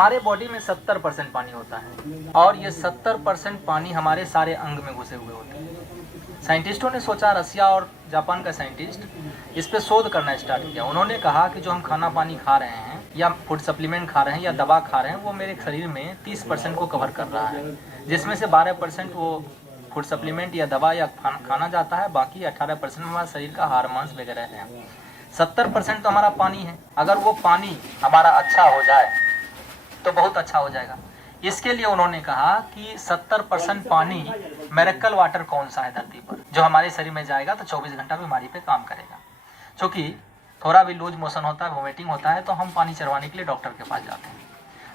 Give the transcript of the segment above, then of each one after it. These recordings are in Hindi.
हमारे बॉडी में 70% पानी होता है और ये 70% पानी हमारे सारे अंग में घुसे हुए होते हैं। साइंटिस्टों ने सोचा, रसिया और जापान का साइंटिस्ट इस पे शोध करना स्टार्ट किया। उन्होंने कहा कि जो हम खाना पानी खा रहे हैं या फूड सप्लीमेंट खा रहे हैं या दवा खा रहे हैं, वो मेरे शरीर में 30% को कवर कर रहा है, जिसमें से 12% वो फूड सप्लीमेंट या दवा या खाना जाता है, बाकी 18% हमारे शरीर का हार्मोन्स वगैरह है। 70% तो हमारा पानी है। अगर वो पानी हमारा अच्छा हो जाए तो बहुत अच्छा हो जाएगा। इसके लिए उन्होंने कहा कि 70% पानी मिरेकल वाटर कौन सा है धरती पर, जो हमारे शरीर में जाएगा तो 24 घंटा बीमारी पे काम करेगा। क्योंकि थोड़ा भी लूज मोशन होता है, वोमिटिंग होता है, तो हम पानी चढ़वाने के लिए डॉक्टर के पास जाते हैं।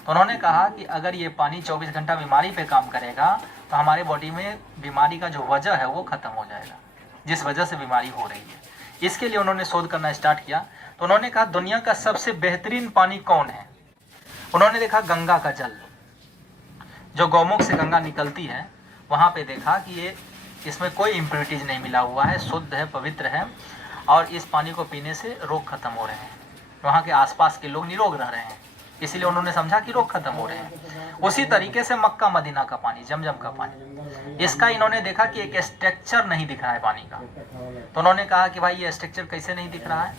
तो उन्होंने कहा कि अगर ये पानी 24 घंटा बीमारी पे काम करेगा तो हमारे बॉडी में बीमारी का जो वजह है वो खत्म हो जाएगा, जिस वजह से बीमारी हो रही है। इसके लिए उन्होंने शोध करना स्टार्ट किया। तो उन्होंने कहा दुनिया का सबसे बेहतरीन पानी कौन है। उन्होंने देखा गंगा का जल, जो गौमुख से गंगा निकलती है, वहाँ पे देखा कि ये इसमें कोई इम्प्योरिटीज नहीं मिला हुआ है, शुद्ध है, पवित्र है और इस पानी को पीने से रोग खत्म हो रहे हैं, वहाँ के आसपास के लोग निरोग रह रहे हैं। इसीलिए उन्होंने समझा कि रोग खत्म हो रहे हैं। उसी तरीके से मक्का मदीना का पानी, जमजम का पानी, इसका इन्होंने देखा कि एक स्ट्रक्चर नहीं दिख रहा है पानी का। तो उन्होंने कहा कि भाई ये स्ट्रक्चर कैसे नहीं दिख रहा है,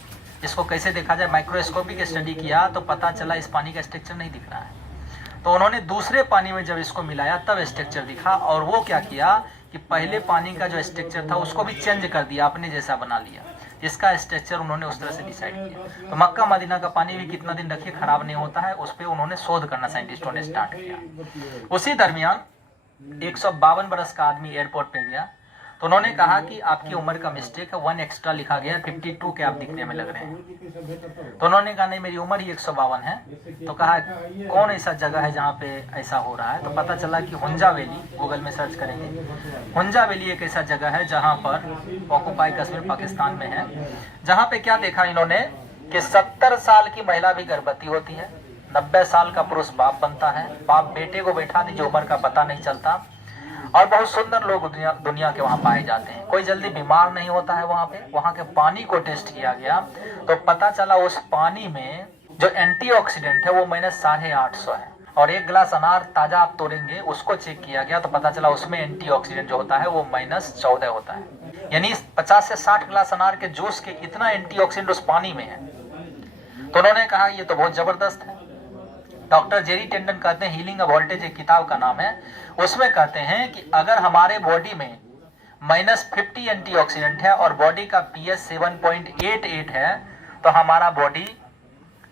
इसको कैसे देखा जाए। माइक्रोस्कोपिक स्टडी किया तो पता चला इस पानी का स्ट्रक्चर नहीं दिख रहा है। तो उन्होंने दूसरे पानी में जब इसको मिलाया तब स्ट्रक्चर दिखा, और वो क्या किया कि पहले पानी का जो स्ट्रक्चर था उसको भी चेंज कर दिया, अपने जैसा बना लिया। इसका स्ट्रक्चर उन्होंने उस तरह से डिसाइड किया। तो मक्का मदीना का पानी भी कितना दिन रखिए खराब नहीं होता है, उस पर उन्होंने शोध करना साइंटिस्टों ने स्टार्ट किया। उसी दरमियान 152 बरस का आदमी एयरपोर्ट पे गया। तो उन्होंने कहा कि आपकी उम्र का मिस्टेक है, 1 एक्स्ट्रा लिखा गया, 52 के आप दिखने में लग रहे हैं। तो उन्होंने कहा नहीं, मेरी उम्र ही 152 है। तो कहा कौन ऐसा जगह है जहाँ पे ऐसा हो रहा है। तो पता चला कि हुंजा वैली, गूगल में सर्च करेंगे, हुंजा वैली एक ऐसा जगह है जहाँ पर ऑक्युपाई कश्मीर पाकिस्तान में है, जहाँ पे क्या देखा इन्होंने कि 70 साल की महिला भी गर्भवती होती है, 90 साल का पुरुष बाप बनता है, बाप बेटे को बैठा दीजिए, उम्र का पता नहीं चलता, और बहुत सुंदर लोग दुनिया के वहाँ पाए जाते हैं। कोई जल्दी बीमार नहीं होता है वहाँ पे। वहाँ के पानी को टेस्ट किया गया तो पता चला उस पानी में जो एंटीऑक्सीडेंट है वो -850 है, और 1 गिलास अनार ताजा आप तोड़ेंगे उसको चेक किया गया तो पता चला उसमें एंटीऑक्सीडेंट जो होता है वो -14 होता है। यानी 50 से 60 गिलास अनार के जूस के इतना एंटीऑक्सीडेंट उस पानी में है। तो उन्होंने कहा ये तो बहुत जबरदस्त है। डॉक्टर जेरी टेंडन कहते हैं, हीलिंग अ वोल्टेज एक किताब का नाम है, उसमें कहते हैं कि अगर हमारे बॉडी में -50 एंटीऑक्सीडेंट है और बॉडी का पीएच 7.88 है तो हमारा बॉडी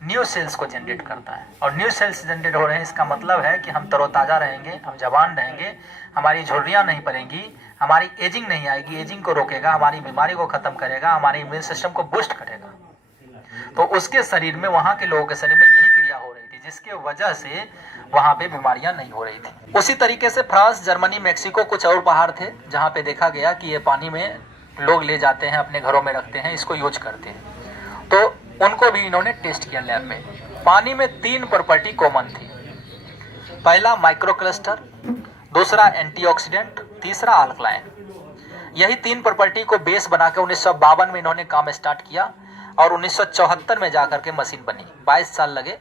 न्यू सेल्स को जनरेट करता है, और न्यू सेल्स जनरेट हो रहे हैं, इसका मतलब है कि हम तरोताजा रहेंगे, हम जवान रहेंगे, हमारी झुर्रियां नहीं पड़ेंगी, हमारी एजिंग नहीं आएगी, एजिंग को रोकेगा, हमारी बीमारी को खत्म करेगा, हमारे इम्यून सिस्टम को बूस्ट करेगा। तो उसके शरीर में, वहां के लोगों के शरीर में यही क्रिया हो रही थी, जिसके वजह से वहां पे बीमारियां नहीं हो रही थी। उसी तरीके से फ्रांस, जर्मनी, मेक्सिको कुछ और पहाड़ थे जहां पे देखा गया कि ये पानी में लोग ले जाते हैं, अपने घरों में रखते हैं, इसको यूज करते हैं। तो उनको भी इन्होंने टेस्ट किया लैब में। पानी में 3 प्रॉपर्टी कॉमन थी। पहला माइक्रोक्लस्टर, दूसरा एंटीऑक्सीडेंट, तीसरा अल्कलाइन। यही 3 प्रॉपर्टी को बेस बना के 1952 में इन्होंने काम स्टार्ट किया और 1974 में जाकर के मशीन बनी। 22 साल लगे।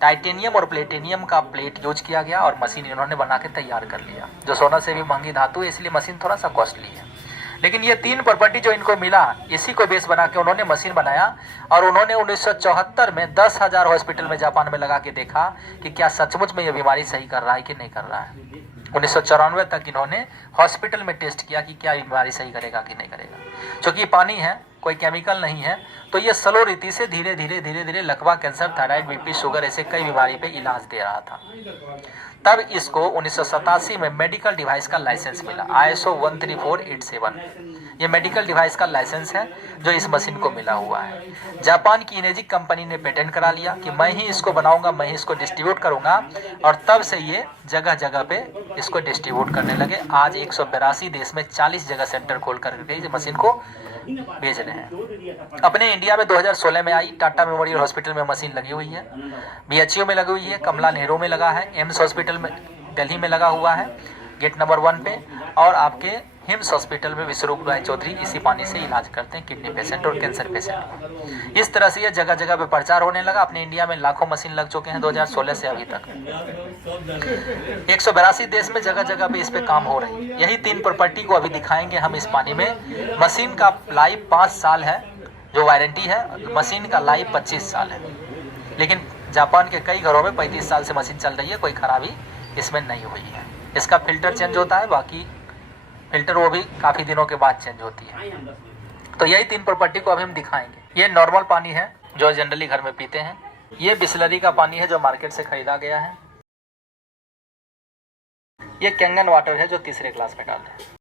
टाइटेनियम और प्लेटिनियम का प्लेट यूज किया गया और मशीन इन्होंने बना के तैयार कर लिया, जो सोना से भी महंगी धातु है, इसलिए मशीन थोड़ा सा कॉस्टली है। लेकिन ये 3 प्रॉपर्टी जो इनको मिला, इसी को बेस बना के उन्होंने मशीन बनाया और उन्होंने 1974 में 10,000 हॉस्पिटल में जापान में लगा के देखा कि क्या सचमुच में ये बीमारी सही कर रहा है कि नहीं कर रहा है। 1994 तक इन्होंने हॉस्पिटल में टेस्ट किया कि क्या बीमारी सही करेगा कि नहीं करेगा। क्योंकि पानी है, कोई केमिकल नहीं है, तो ये स्लो रीति से धीरे धीरे लकवा, कैंसर, थायराइड, बीपी, शुगर ऐसे कई बीमारी पे इलाज दे रहा था। तब इसको 1987 में मेडिकल डिवाइस का लाइसेंस मिला, ISO 13487। ये मेडिकल डिवाइस का लाइसेंस है जो इस मशीन को मिला हुआ है। जापान की इनेजिक कंपनी ने पेटेंट करा लिया कि मैं ही इसको बनाऊंगा, मैं ही इसको डिस्ट्रीब्यूट करूंगा, और तब से ये जगह जगह पे इसको डिस्ट्रीब्यूट करने लगे। आज 182 देश में 40 जगह सेंटर खोल करके इस मशीन को भेज रहे हैं। अपने इंडिया में 2016 में आई, टाटा मेमोरियल हॉस्पिटल में मशीन लगी हुई है, BHU में लगी हुई है, कमला नेहरू में लगा है, एम्स हॉस्पिटल में दिल्ली में लगा हुआ है, गेट नंबर 1 पे, और आपके हिम्स हॉस्पिटल में विश्वरूप राय चौधरी इसी पानी से इलाज करते हैं किडनी पेशेंट और कैंसर पेशेंट। इस तरह से ये जगह जगह पे प्रचार होने लगा। अपने इंडिया में लाखों मशीन लग चुके हैं 2016 से अभी तक। 182 देश में जगह जगह पे इस पे काम हो रही है। यही 3 प्रॉपर्टी को अभी दिखाएंगे हम इस पानी में। मशीन का लाइफ 5 साल है जो वारंटी है, मशीन का लाइफ 25 साल है। लेकिन जापान के कई घरों में 35 साल से मशीन चल रही है, कोई खराबी इसमें नहीं हुई है। इसका फिल्टर चेंज होता है, बाकी फिल्टर वो भी काफ़ी दिनों के बाद चेंज होती है। तो यही 3 प्रॉपर्टी को अभी हम दिखाएंगे। ये नॉर्मल पानी है जो जनरली घर में पीते हैं। ये बिस्लरी का पानी है जो मार्केट से खरीदा गया है। ये कैंगन वाटर है जो तीसरे क्लास में डालते हैं।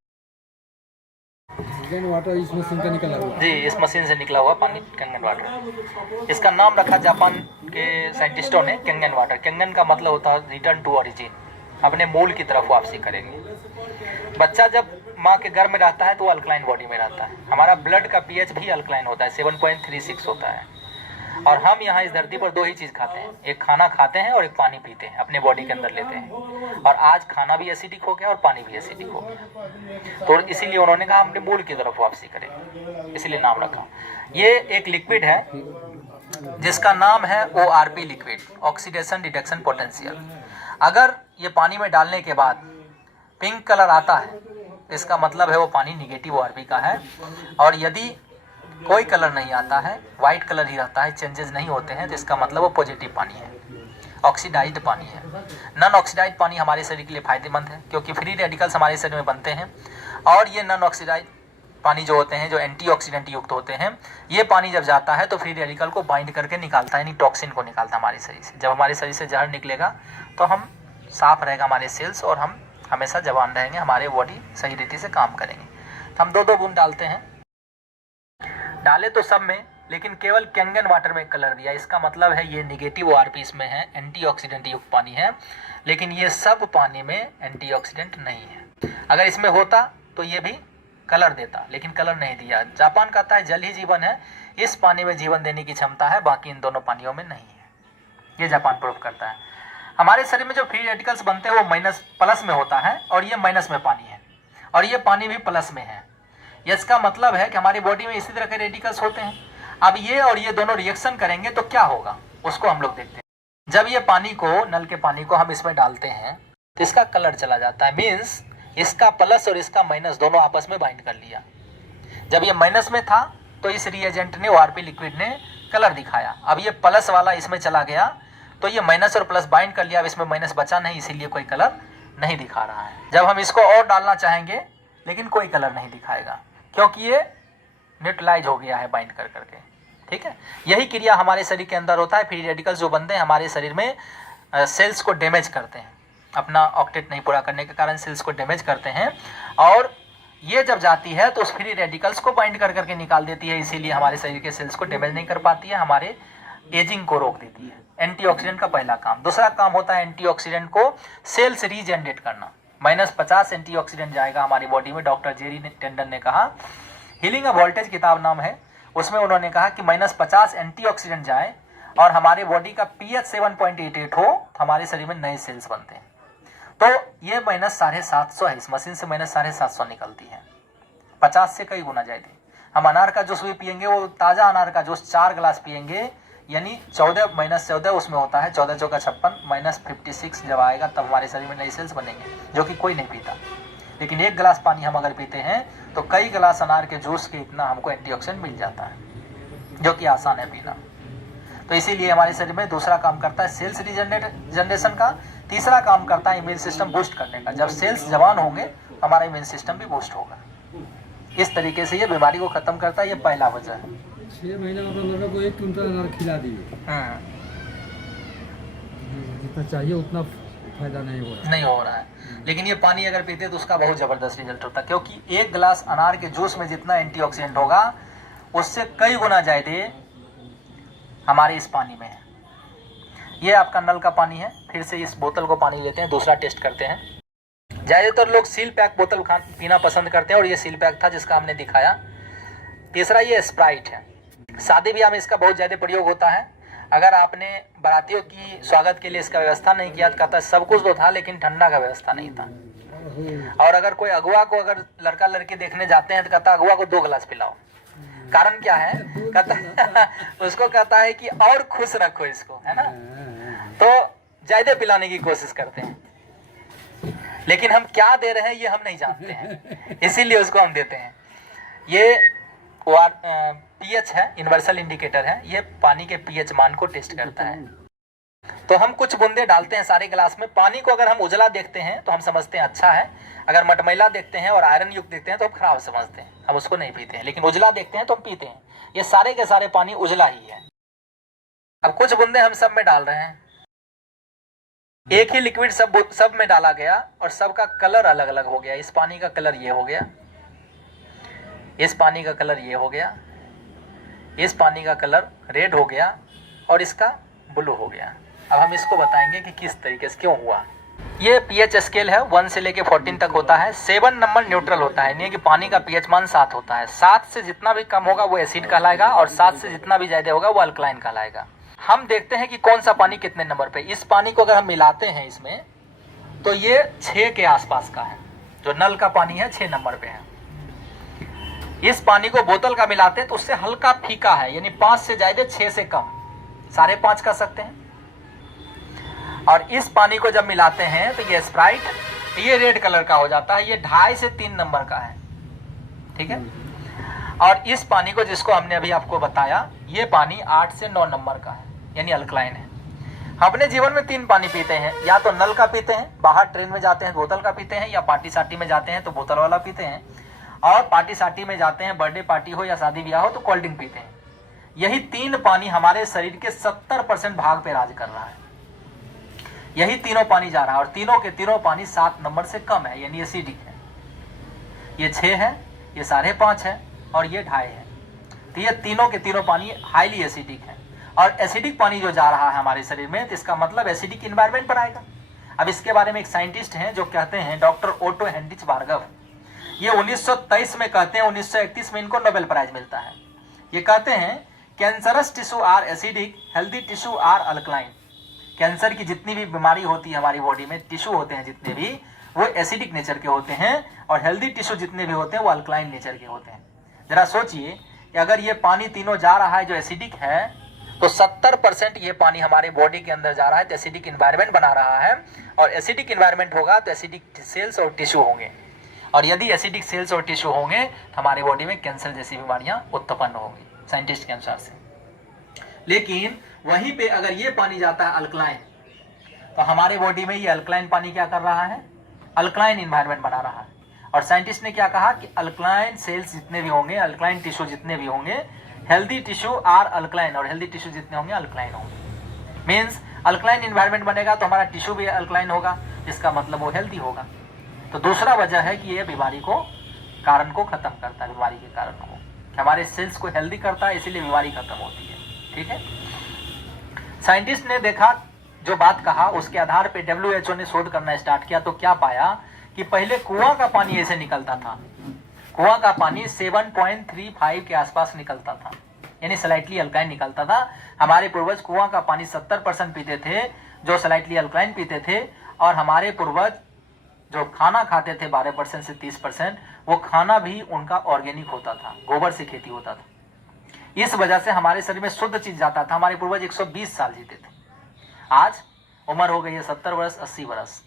कैंगन वाटर इस मशीन का निकला हुआ जी, इस मशीन से निकला हुआ पानी कैंगन वाटर। इसका नाम रखा जापान के साइंटिस्टों ने कैंगन वाटर। कैंगन का मतलब होता है रिटर्न टू ओरिजिन, अपने मूल की तरफ वापसी करेंगे। बच्चा जब माँ के गर्भ में रहता है तो वो अल्कलाइन बॉडी में रहता है। हमारा ब्लड का पीएच भी अल्कलाइन होता है, 7.36 होता है। और हम यहाँ इस धरती पर 2 ही चीज़ खाते हैं, एक खाना खाते हैं और एक पानी पीते हैं, अपने बॉडी के अंदर लेते हैं। और आज खाना भी एसिडिक हो गया और पानी भी एसिडिक हो गया, तो इसीलिए उन्होंने कहा अपने मूल की तरफ वापसी करेंगे, इसीलिए नाम रखा। ये एक लिक्विड है जिसका नाम है ORP liquid, oxidation reduction potential. अगर ये पानी में डालने के बाद पिंक कलर आता है इसका मतलब है वो पानी निगेटिव ORP का है। और यदि कोई कलर नहीं आता है, वाइट कलर ही रहता है, चेंजेस नहीं होते हैं, तो इसका मतलब वो पॉजिटिव पानी है, ऑक्सीडाइज्ड पानी है। नॉन ऑक्सीडाइज्ड पानी हमारे शरीर के लिए फायदेमंद है क्योंकि फ्री रेडिकल्स हमारे शरीर में बनते हैं। और ये नॉन ऑक्सीडाइज्ड पानी जो होते हैं, जो एंटीऑक्सीडेंट युक्त होते हैं, ये पानी जब जाता है तो फ्री रेडिकल को बाइंड करके निकालता है, यानी टॉक्सिन को निकालता है हमारे शरीर से। जब हमारे शरीर से जहर निकलेगा तो हम साफ रहेगा हमारे सेल्स और हम हमेशा जवान रहेंगे, हमारे बॉडी सही रीति से काम करेंगे। तो हम 2-2 बूंद डालते हैं। डाले तो सब में, लेकिन केवल कैंगन वाटर में कलर दिया। इसका मतलब है ये निगेटिव ORP इसमें है, एंटीऑक्सीडेंट युक्त पानी है। लेकिन ये सब पानी में एंटीऑक्सीडेंट नहीं है। अगर इसमें होता तो ये भी कलर देता, लेकिन कलर नहीं दिया। जापान कहता है जल ही जीवन है, इस पानी में जीवन देने की क्षमता है, बाकी इन दोनों पानियों में नहीं है। ये जापान प्रूव करता है। हमारे शरीर में जो फ्री रेडिकल्स बनते हैं वो प्लस में होता है और ये माइनस में पानी है, और ये पानी भी प्लस में है। इसका मतलब है कि हमारी बॉडी में इसी तरह के रेडिकल्स होते हैं। अब ये और ये दोनों रिएक्शन करेंगे तो क्या होगा उसको हम लोग देखते हैं। जब ये पानी को, नल के पानी को हम इसमें डालते हैं तो इसका कलर चला जाता है, मीन्स इसका प्लस और इसका माइनस दोनों आपस में बाइंड कर लिया। जब ये माइनस में था तो इस रिएजेंट ने, ORP लिक्विड ने कलर दिखाया। अब ये प्लस वाला इसमें चला गया तो ये माइनस और प्लस बाइंड कर लिया। अब इसमें माइनस बचा नहीं, इसीलिए कोई कलर नहीं दिखा रहा है। जब हम इसको और डालना चाहेंगे लेकिन कोई कलर नहीं दिखाएगा क्योंकि ये न्यूट्रलाइज हो गया है बाइंड कर करके। ठीक है, यही क्रिया हमारे शरीर के अंदर होता है। फ्री रेडिकल्स जो बनते हैं हमारे शरीर में सेल्स को डैमेज करते हैं, अपना ऑक्टेट नहीं पूरा करने के कारण सेल्स को डैमेज करते हैं। और ये जब जाती है तो उस फ्री रेडिकल्स को बाइंड कर करके निकाल देती है, इसीलिए हमारे शरीर के सेल्स को डैमेज नहीं कर पाती है, हमारे एजिंग को रोक देती है। एंटीऑक्सीडेंट का पहला काम। दूसरा काम होता है एंटीऑक्सीडेंट को सेल्स रीजनरेट करना। -50 एंटीऑक्सीडेंट जाएगा हमारी बॉडी में। डॉक्टर जेरी टेंडन ने कहा, हीलिंग अ वोल्टेज किताब नाम है, उसमें उन्होंने कहा कि -50 एंटीऑक्सीडेंट जाए और हमारे बॉडी का pH 7.88 हो तो हमारे शरीर में नए सेल्स बनते हैं। तो ये -750 है, इस मशीन से -750 निकलती है, 50 से कई गुना जाती है। हम अनार का जूस भी पियेंगे, वो ताज़ा अनार का जूस 4 गिलास पियेंगे, यानी 14 -14 उसमें होता है, 14 चौका 56, -56 जब आएगा तब हमारे शरीर में नए सेल्स बनेंगे, जो कि कोई नहीं पीता। लेकिन 1 गिलास पानी हम अगर पीते हैं तो कई गिलास अनार के जूस के इतना हमको एंटीऑक्सीडेंट मिल जाता है, जो कि आसान है पीना। तो इसीलिए हमारे शरीर में दूसरा काम करता है सेल्स जनरेशन का, तीसरा काम करता है इम्यून सिस्टम बूस्ट करने का। जब सेल्स जवान होंगे तो हमारा इम्यून सिस्टम भी बूस्ट होगा। इस तरीके से ये बीमारी को खत्म करता है। ये पहला वजह है। 6 महीना मतलब को 1 क्विंटल अनार खिला दिए, जितना चाहिए उतना फायदा नहीं हो रहा है। लेकिन ये पानी अगर पीते तो उसका बहुत ज़बरदस्त रिजल्ट होता है, क्योंकि 1 गिलास अनार के जूस में जितना एंटीऑक्सीडेंट होगा उससे कई गुना ज़्यादा हमारे इस पानी में है। ये आपका नल का पानी है। फिर से इस बोतल को पानी लेते हैं, दूसरा टेस्ट करते हैं। ज़्यादातर लोग सील पैक बोतल पीना पसंद करते हैं और ये सील पैक था जिसका हमने दिखाया। तीसरा ये स्प्राइट है। शादी ब्याह में इसका बहुत ज़्यादा प्रयोग होता है। अगर आपने बारातियों की स्वागत के लिए इसका व्यवस्था नहीं किया तो कहता है सब कुछ तो था लेकिन ठंडा का व्यवस्था नहीं था। और अगर कोई अगुआ को अगर लड़का लड़की देखने जाते हैं तो कहता है अगुआ को 2 गिलास पिलाओ। कारण क्या है? कहता उसको कहता है कि और खुश रखो इसको, है ना, तो ज्यादा पिलाने की कोशिश करते हैं। लेकिन हम क्या दे रहे हैं ये हम नहीं जानते हैं, इसीलिए उसको हम देते हैं। ये पीएच है, यूनिवर्सल इंडिकेटर है, ये पानी के पीएच मान को टेस्ट करता है। तो हम कुछ बूंदे डालते हैं सारे गिलास में। पानी को अगर हम उजला देखते हैं तो हम समझते हैं अच्छा है, अगर मटमैला देखते हैं और आयरन युक्त देखते हैं तो हम खराब समझते हैं, हम उसको नहीं पीते हैं। लेकिन उजला देखते हैं तो हम पीते हैं। ये सारे के सारे पानी उजला ही है। अब कुछ बूंदे हम सब में डाल रहे हैं, एक ही लिक्विड सब में डाला गया और सबका कलर अलग अलग हो गया। इस पानी का कलर ये हो गया, इस पानी का कलर ये हो गया, इस पानी का कलर रेड हो गया और इसका ब्लू हो गया। अब हम इसको बताएंगे कि किस तरीके से क्यों हुआ। ये पीएच स्केल है, 1 से लेके 14 तक होता है। 7 नंबर न्यूट्रल होता है, यानी कि पानी का पीएच मान 7 होता है। 7 से जितना भी कम होगा वो एसिड कहलाएगा और 7 से जितना भी ज्यादा होगा वो अल्कलाइन कहलाएगा। हम देखते हैं कि कौन सा पानी कितने नंबर पे। इस पानी को अगर हम मिलाते हैं इसमें तो ये 6 के आसपास का है। जो नल का पानी है 6 नंबर पे है। इस पानी को बोतल का मिलाते हैं तो उससे हल्का फीका है, यानी 5 से ज्यादा, 6 से कम, 5.5 कर सकते हैं। और इस पानी को जब मिलाते हैं तो ये स्प्राइट, ये रेड कलर का हो जाता है। ये 2.5 से 3 नंबर का है, ठीक है। और इस पानी को, जिसको हमने अभी आपको बताया, ये पानी 8 से 9 नंबर का है, यानी अल्कलाइन है। हम अपने जीवन में 3 पानी पीते हैं, या तो नल का पीते हैं, बाहर ट्रेन में जाते हैं बोतल का पीते हैं, या पार्टी सार्टी में जाते हैं तो बोतल वाला पीते हैं, और पार्टी सार्टी में जाते हैं, बर्थडे पार्टी हो या शादी ब्याह हो तो कोल्ड ड्रिंक पीते हैं। यही 3 पानी हमारे शरीर के 70% भाग पे राज कर रहा है। यही तीनों पानी जा रहा है और तीनों के तीनों पानी 7 नंबर से कम है, यानी एसिडिक है। ये 6 है, ये 5.5 है और ये 2.5 है। तो ये तीनों के तीनों पानी हाईली एसिडिक है। और एसिडिक पानी जो जा रहा है हमारे शरीर में, तो इसका मतलब एसिडिक इन्वायरमेंट पर आएगा। अब इसके बारे में एक साइंटिस्ट हैं जो कहते हैं, डॉक्टर ओटो हेनरिच भार्गव। ये 1923 में कहते हैं, 1931 में इनको नोबेल प्राइज मिलता है। ये कहते हैं cancerous tissue are acidic, healthy tissue are alkaline. Cancer की जितनी भी बीमारी होती है हमारी बॉडी में, टिश्यू होते हैं जितने भी, वो एसिडिक नेचर के होते हैं, और हेल्दी टिश्यू जितने भी होते हैं वो अल्कलाइन नेचर के होते हैं। जरा सोचिए कि अगर ये पानी तीनों जा रहा है जो एसिडिक है, तो 70% ये पानी हमारे बॉडी के अंदर जा रहा है, तो एसिडिक इन्वायरमेंट बना रहा है। और एसिडिक इन्वायरमेंट होगा तो एसिडिक सेल्स और टिश्यू होंगे, और यदि एसिडिक सेल्स और टिश्यू होंगे तो हमारे बॉडी में कैंसर जैसी बीमारियां उत्पन्न होंगी, साइंटिस्ट के अनुसार से। लेकिन वहीं पे अगर ये पानी जाता है अल्कलाइन, तो हमारे बॉडी में ये अल्कलाइन पानी क्या कर रहा है? अल्कलाइन इन्वायरमेंट बना रहा है। और साइंटिस्ट ने क्या कहा कि अल्कलाइन सेल्स जितने भी होंगे, अल्कलाइन टिश्यू जितने भी होंगे, हेल्दी टिश्यू आर अल्कलाइन, और हेल्दी टिश्यू जितने होंगे अल्कलाइन होंगे। मीन्स अल्कलाइन इन्वायरमेंट बनेगा तो हमारा टिश्यू भी अल्कलाइन होगा, इसका मतलब वो हेल्दी होगा। तो दूसरा वजह है कि ये बीमारी को, कारण को खत्म करता है, बीमारी के कारण को, हमारे सेल्स को हेल्दी करता है, इसीलिए बीमारी खत्म होती है, ठीक है। साइंटिस्ट ने देखा, जो बात कहा उसके आधार पे WHO ने शोध करना स्टार्ट किया। तो क्या पाया कि पहले कुआं का पानी ऐसे निकलता था, कुआं का पानी 7.35 के आसपास निकलता था, यानी स्लाइटली अल्कलाइन निकलता था। हमारे पूर्वज कुआं का पानी 70% पीते थे, जो स्लाइटली अल्कलाइन पीते थे। और हमारे पूर्वज जो खाना खाते थे 12% से 30%, वो खाना भी उनका ऑर्गेनिक होता था, गोबर से खेती होता था। इस वजह से हमारे शरीर में शुद्ध चीज जाता था। हमारे पूर्वज 120 साल जीते थे। आज उम्र हो गई है 70 वर्ष, 80 वर्ष।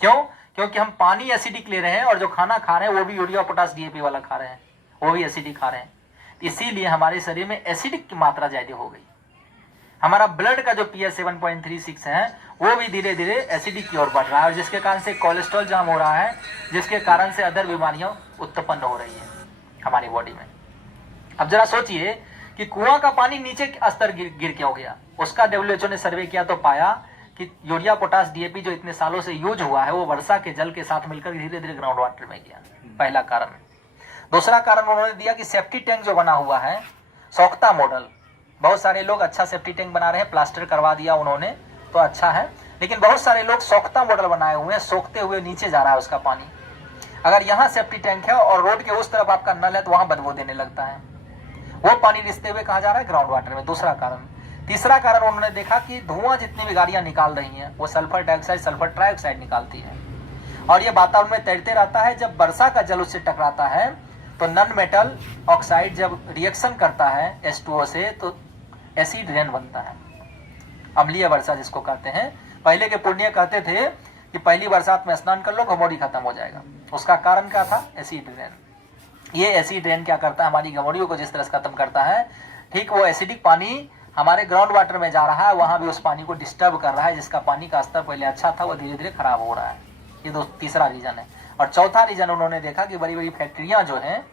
क्यों? क्योंकि हम पानी एसिडिक ले रहे हैं और जो खाना खा रहे हैं वो भी यूरिया पोटास DAP वाला खा रहे हैं, वो भी एसिडिक खा रहे हैं। इसीलिए हमारे शरीर में एसिडिक की मात्रा ज्यादा हो गई। हमारा ब्लड का जो pH 7.36 है वो भी धीरे धीरे एसिडिक की ओर बढ़ रहा है, और जिसके कारण से कोलेस्ट्रॉल जाम हो रहा है, जिसके कारण से अदर बीमारियां उत्पन्न हो रही है हमारी बॉडी में। अब जरा सोचिए कि कुआं का पानी नीचे स्तर गिर क्यों गया। उसका WHO ने सर्वे किया तो पाया कि यूरिया पोटास DAP जो इतने सालों से यूज हुआ है वो वर्षा के जल के साथ मिलकर धीरे धीरे ग्राउंड वाटर में गया, पहला कारण। दूसरा कारण उन्होंने दिया कि सेफ्टी टैंक जो बना हुआ है, सोख्ता मॉडल, बहुत सारे लोग अच्छा सेफ्टी टैंक बना रहे हैं, प्लास्टर करवा दिया उन्होंने तो अच्छा है, लेकिन बहुत सारे लोग सोख्ता मॉडल बनाए हुए हैं, सोखते हुए नीचे जा रहा है उसका पानी। अगर यहाँ सेफ्टी टैंक है और रोड के उस तरफ आपका नल है तो वहां बदबू देने लगता है, वो पानी रिसते हुए कहाँ जा रहा है? ग्राउंड वाटर में। दूसरा कारण। तीसरा कारण उन्होंने देखा कि धुआं जितनी भी गाड़ियां निकाल रही हैं वो सल्फर डाइऑक्साइड, सल्फर ट्राइऑक्साइड निकालती है। और ये वातावरण में तैरते रहता है। जब वर्षा का जल उससे टकराता है तो नॉन मेटल ऑक्साइड जब रिएक्शन करता है H2O से तो एसिड रेन बनता है, अम्लीय वर्षा जिसको कहते हैं। पहले के पुण्य कहते थे कि पहली बरसात में स्नान कर लो घमौरी खत्म हो जाएगा। उसका कारण क्या था? Acid rain. ये एसिड रेन क्या करता है? हमारी घमौरियों को जिस तरह से खत्म करता है, ठीक वो एसिडिक पानी हमारे ग्राउंड वाटर में जा रहा है, वहां भी उस पानी को डिस्टर्ब कर रहा है, जिसका पानी का स्तर पहले अच्छा था वो धीरे धीरे खराब हो रहा है। ये तीसरा रीजन है। और चौथा रीजन उन्होंने देखा कि बड़ी बड़ी फैक्ट्रियां जो हैं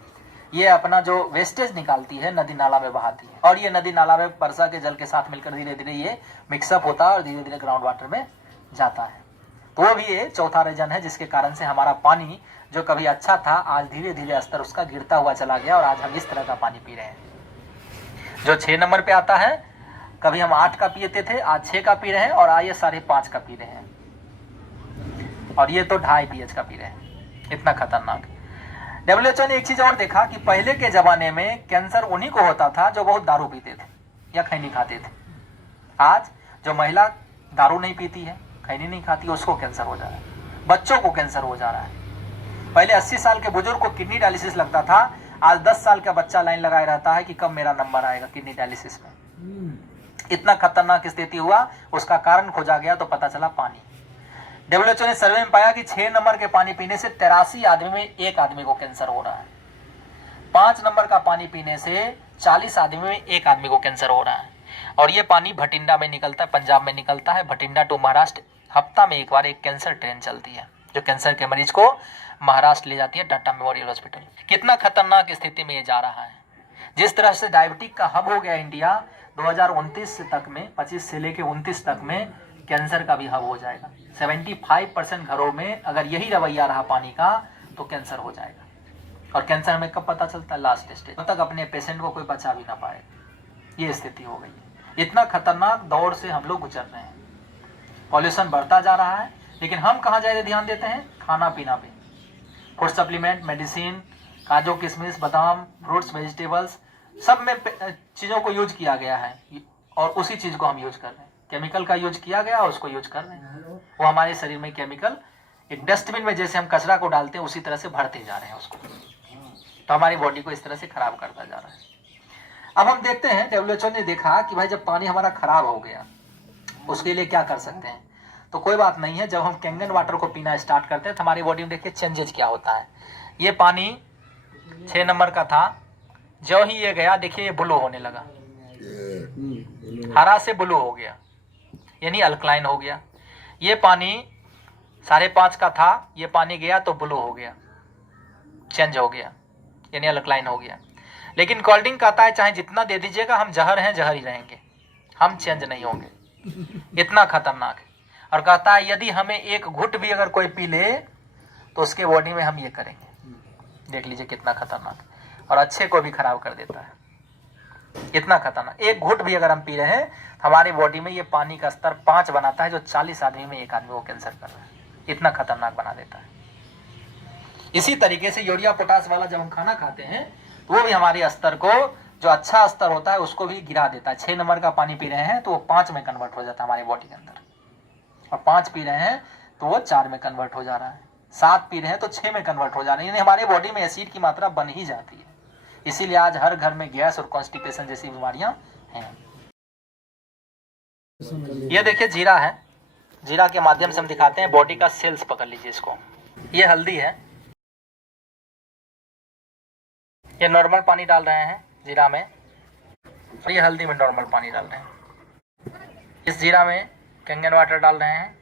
ये अपना जो वेस्टेज निकालती है नदी नाला में बहाती है, और ये नदी नाला में वर्षा के जल के साथ मिलकर धीरे धीरे ये मिक्सअप होता है और धीरे धीरे ग्राउंड वाटर में जाता है। तो वो भी ये चौथा रीजन है जिसके कारण से हमारा पानी जो कभी अच्छा था आज धीरे धीरे स्तर उसका गिरता हुआ चला गया और आज हम इस तरह का पानी पी रहे हैं जो 6 नंबर पे आता है। कभी हम 8 का पीते थे, आज 6 का पी रहे हैं, और आइए 5.5 का पी रहे हैं, और ये तो 2.5 pH का पी रहे हैं। इतना खतरनाक। WHO ने एक चीज और देखा कि पहले के जमाने में कैंसर उन्हीं को होता था जो बहुत दारू पीते थे या खैनी खाते थे। आज जो महिला दारू नहीं पीती है, खैनी नहीं खाती, उसको कैंसर हो जा रहा है, बच्चों को कैंसर हो जा रहा है। पहले 80 साल के बुजुर्ग को किडनी डायलिसिस लगता था, आज 10 साल का बच्चा लाइन लगाए रहता है कि कब मेरा नंबर आएगा किडनी डायलिसिस में। इतना खतरनाक स्थिति हुआ। उसका कारण खोजा गया तो पता चला पानी। WHO ने सर्वे में पाया कि 6 नंबर के पानी पीने से 83 आदमी में 1 आदमी को कैंसर हो रहा है। 5 नंबर का पानी पीने से 40 आदमी में 1 आदमी को कैंसर हो रहा है। और ये पानी भटिंडा में निकलता है, पंजाब में निकलता है। भटिंडा टू महाराष्ट्र हफ्ता में एक बार एक कैंसर ट्रेन चलती है जो कैंसर के मरीज को महाराष्ट्र ले जाती है टाटा मेमोरियल हॉस्पिटल। कितना खतरनाक स्थिति में ये जा रहा है। जिस तरह से डायबिटिक का हब हो गया इंडिया, 2029 तक में 25 से लेके 29 तक में कैंसर का भी हब हो जाएगा। 75% घरों में अगर यही रवैया रहा पानी का तो कैंसर हो जाएगा। और कैंसर में कब पता चलता है? लास्ट स्टेज, तब तक अपने पेशेंट को कोई बचा भी ना पाएगा। ये स्थिति हो गई है। इतना खतरनाक दौर से हम लोग गुजर रहे हैं। पॉल्यूशन बढ़ता जा रहा है, लेकिन हम कहाँ ज्यादा ध्यान देते हैं? खाना पीना पे। फूड सप्लीमेंट, मेडिसिन, काजू किशमिश, बादाम, फ्रूट्स, वेजिटेबल्स, सब में चीजों को यूज किया गया है और उसी चीज को हम यूज कर रहे हैं। केमिकल का यूज किया गया और उसको यूज कर रहे हैं। वो हमारे शरीर में केमिकल एक डस्टबिन में जैसे हम कचरा को डालते हैं उसी तरह से भरते जा रहे हैं उसको, तो हमारी बॉडी को इस तरह से खराब करता जा रहा है। अब हम देखते हैं WHO ने देखा कि भाई जब पानी हमारा खराब हो गया उसके लिए क्या कर सकते हैं। तो कोई बात नहीं है, जब हम कैंगन वाटर को पीना स्टार्ट करते हैं तो हमारी बॉडी में देखिए चेंजेस क्या होता है। ये पानी 6 नंबर का था, जो ही ये गया देखिए ये ब्लू होने लगा, हरा से ब्लू हो गया यानी अल्कलाइन हो गया। ये पानी 5.5 का था, ये पानी गया तो ब्लू हो गया, चेंज हो गया यानी अल्कलाइन हो गया। लेकिन कोल्ड ड्रिंक कहता है चाहे जितना दे दीजिएगा हम जहर हैं जहर ही रहेंगे, हम चेंज नहीं होंगे। इतना खतरनाक है। और कहता है यदि हमें एक घुट भी अगर कोई पी ले तो उसके बॉडी में हम ये करेंगे। देख लीजिए कितना खतरनाक, और अच्छे को भी खराब कर देता है। इतना खतरनाक, एक घुट भी अगर हम पी रहे हैं हमारी बॉडी में ये पानी का स्तर 5 बनाता है, जो 40 आदमी में 1 आदमी को कैंसर कर रहा है। इतना खतरनाक बना देता है। इसी तरीके से यूरिया पोटास वाला जब हम खाना खाते हैं तो वो भी हमारे स्तर को, जो अच्छा स्तर होता है उसको भी गिरा देता है। 6 नंबर का पानी पी रहे हैं तो वो 5 में कन्वर्ट हो जाता है हमारी बॉडी के अंदर, और 5 पी रहे हैं तो वो 4 में कन्वर्ट हो जा रहा है, 7 पी रहे हैं तो 6 में कन्वर्ट हो जा रहा है। यानी हमारे बॉडी में एसिड की मात्रा बन ही जाती है। इसीलिए आज हर घर में गैस और कॉन्स्टिपेशन जैसी बीमारियां हैं। ये देखिए जीरा है, जीरा के माध्यम से हम दिखाते हैं बॉडी का सेल्स। पकड़ लीजिए इसको। ये हल्दी है, ये नॉर्मल पानी डाल रहे हैं जीरा में, और ये हल्दी में नॉर्मल पानी डाल रहे हैं। इस जीरा में कैंगन वाटर डाल रहे हैं,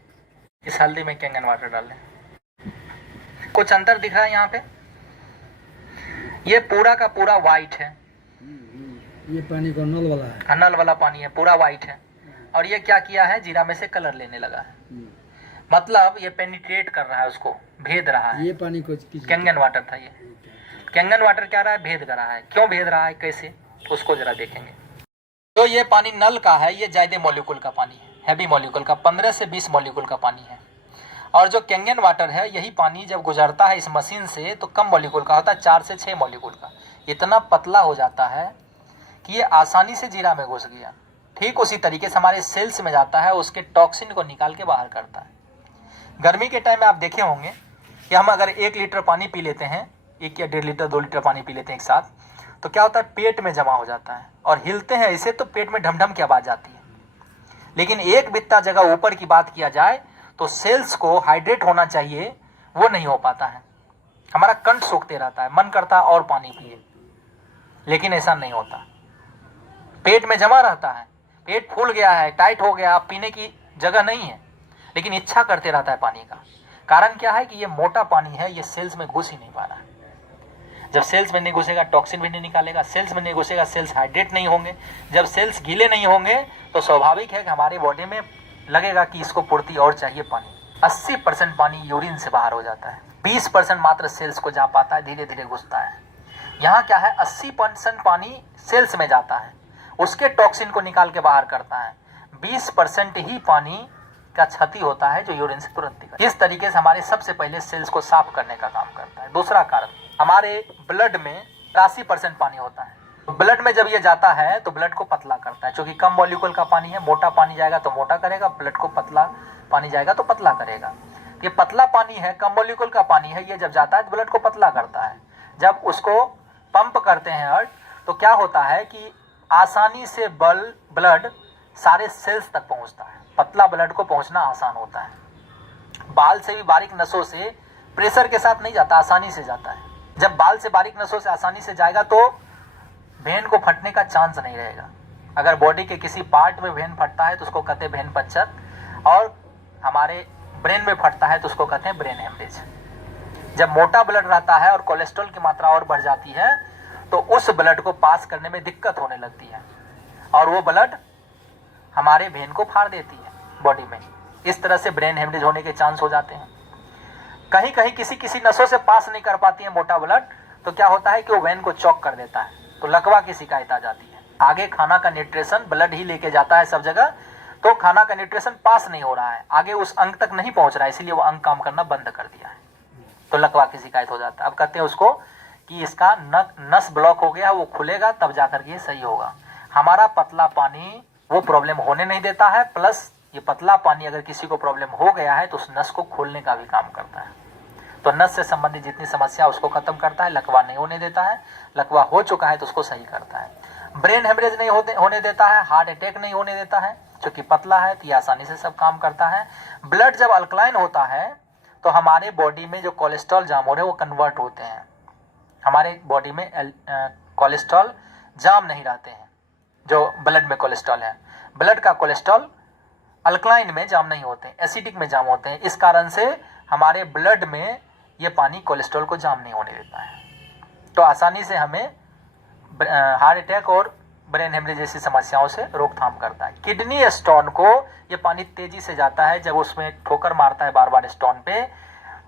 इस हल्दी में कैंगन वाटर डाल रहे हैं। कुछ अंतर दिख रहा है यहाँ पे। ये पूरा का पूरा वाइट है, ये पानी का नल वाला है, नल वाला पानी है, पूरा वाइट है। और ये क्या किया है, जीरा में से कलर लेने लगा है। मतलब ये पेनिट्रेट कर रहा है, उसको भेद रहा है। ये पानी को कैंगन वाटर था ये। कैंगन वाटर क्या रहा है, भेद कर रहा है। क्यों भेद रहा है, कैसे, उसको जरा देखेंगे। तो ये पानी नल का है, ये ज्यादा मॉलिक्यूल का पानी है, हैवी मॉलिक्यूल का, 15 से 20 मॉलिक्यूल का पानी है। और जो कैंगन वाटर है, यही पानी जब गुजरता है इस मशीन से तो कम मॉलिक्यूल का होता है, 4 से 6 मॉलिक्यूल का। इतना पतला हो जाता है कि ये आसानी से जीरा में घुस गया। ठीक उसी तरीके से हमारे सेल्स में जाता है, उसके टॉक्सिन को निकाल के बाहर करता है। गर्मी के टाइम में आप देखे होंगे कि हम अगर 1 लीटर पानी पी लेते हैं, 1 या 1.5 लीटर 2 लीटर पानी पी लेते हैं एक साथ, तो क्या होता है, पेट में जमा हो जाता है और हिलते हैं इसे तो पेट में ढमढम की आवाज़ आती है। लेकिन एक बित्ता जगह ऊपर की बात किया जाए तो सेल्स को हाइड्रेट होना चाहिए, वो नहीं हो पाता है। हमारा कंठ सूखते रहता है, मन करता है और पानी पिए, लेकिन ऐसा नहीं होता। पेट में जमा रहता है, पेट फूल गया है, टाइट हो गया, अब पीने की जगह नहीं है, लेकिन इच्छा करते रहता है पानी का। कारण क्या है कि ये मोटा पानी है, ये सेल्स में घुस ही नहीं पा रहा है। जब सेल्स में नहीं घुसेगा टॉक्सिन भी नहीं निकालेगा, सेल्स में नहीं घुसेगा सेल्स हाइड्रेट नहीं होंगे। जब सेल्स गीले नहीं होंगे तो स्वाभाविक है कि हमारे बॉडी में लगेगा कि इसको पूर्ति और चाहिए पानी। 80% पानी यूरिन से बाहर हो जाता है, 20% मात्र सेल्स को जा पाता है, धीरे धीरे घुसता है। यहाँ क्या है, 80% पानी सेल्स में जाता है, उसके टॉक्सिन को निकाल के बाहर करता है। 20% ही पानी का क्षति होता है जो यूरिन से तुरंत निकलता है। इस तरीके से हमारे सबसे पहले सेल्स को साफ करने का काम करता है। दूसरा कारण, हमारे ब्लड में 83% पानी होता है। ब्लड में जब ये जाता है तो ब्लड को पतला करता है, क्योंकि कम मॉलिक्यूल का पानी है। मोटा पानी जाएगा तो मोटा करेगा, ब्लड को पतला पानी जाएगा तो पतला करेगा। ये पतला पानी है, कम मॉलिक्यूल का पानी है, ये जब जाता है तो ब्लड को पतला करता है। जब उसको पंप करते हैं हार्ट, तो क्या होता है कि आसानी से ब्लड सारे सेल्स तक पहुंचता है। पतला ब्लड को पहुंचना आसान होता है। बाल से भी बारीक नसों से प्रेशर के साथ नहीं जाता, आसानी से जाता है। जब बाल से बारीक नसों से आसानी से जाएगा तो वेन को फटने का चांस नहीं रहेगा। अगर बॉडी के किसी पार्ट में वेन फटता है तो उसको कहते हैं वेन पच्चर, और हमारे ब्रेन में फटता है तो उसको कहते हैं ब्रेन हेमरेज। जब मोटा ब्लड रहता है और कोलेस्ट्रॉल की मात्रा और बढ़ जाती है तो उस ब्लड को पास करने में दिक्कत होने लगती है और वो ब्लड हमारे वेन को फाड़ देती है बॉडी में। इस तरह से ब्रेन हेमरेज होने के चांस हो जाते हैं। कहीं कहीं किसी नसों से पास नहीं कर पाती है मोटा ब्लड, तो क्या होता है कि वो वेन को चौक कर देता है, तो लकवा की शिकायत आ जाती है। आगे खाना का न्यूट्रिशन ब्लड ही लेके जाता है सब जगह, तो खाना का न्यूट्रिशन पास नहीं हो रहा है, आगे उस अंग तक नहीं पहुंच रहा है, इसीलिए वो अंग काम करना बंद कर दिया है, तो लकवा की शिकायत हो जाता है। अब कहते हैं उसको कि इसका नस ब्लॉक हो गया, वो खुलेगा तब जाकर के सही होगा। हमारा पतला पानी वो प्रॉब्लम होने नहीं देता है, प्लस ये पतला पानी अगर किसी को प्रॉब्लम हो गया है तो उस नस को खोलने का भी काम करता है। तो नस से संबंधित जितनी समस्या उसको खत्म करता है, लकवा नहीं होने देता है। लकवा हो चुका है तो उसको सही करता है। ब्रेन हेमरेज नहीं होने देता है, हार्ट अटैक नहीं होने देता है, क्योंकि पतला है तो ये आसानी से सब काम करता है। ब्लड जब अल्कलाइन होता है तो हमारे बॉडी में जो कोलेस्ट्रॉल जाम हो रहे हैं वो कन्वर्ट होते हैं। हमारे बॉडी में कोलेस्ट्रॉल जाम नहीं रहते हैं, जो ब्लड में कोलेस्ट्रॉल है। ब्लड का कोलेस्ट्रॉल अल्कलाइन में जाम नहीं होते, एसिडिक में जाम होते हैं। इस कारण से हमारे ब्लड में ये पानी कोलेस्ट्रॉल को जाम नहीं होने देता है, तो आसानी से हमें हार्ट अटैक और ब्रेन हेमरेज जैसी समस्याओं से रोकथाम करता है। किडनी स्टोन को ये पानी तेजी से जाता है, जब उसमें ठोकर मारता है बार बार स्टोन पे,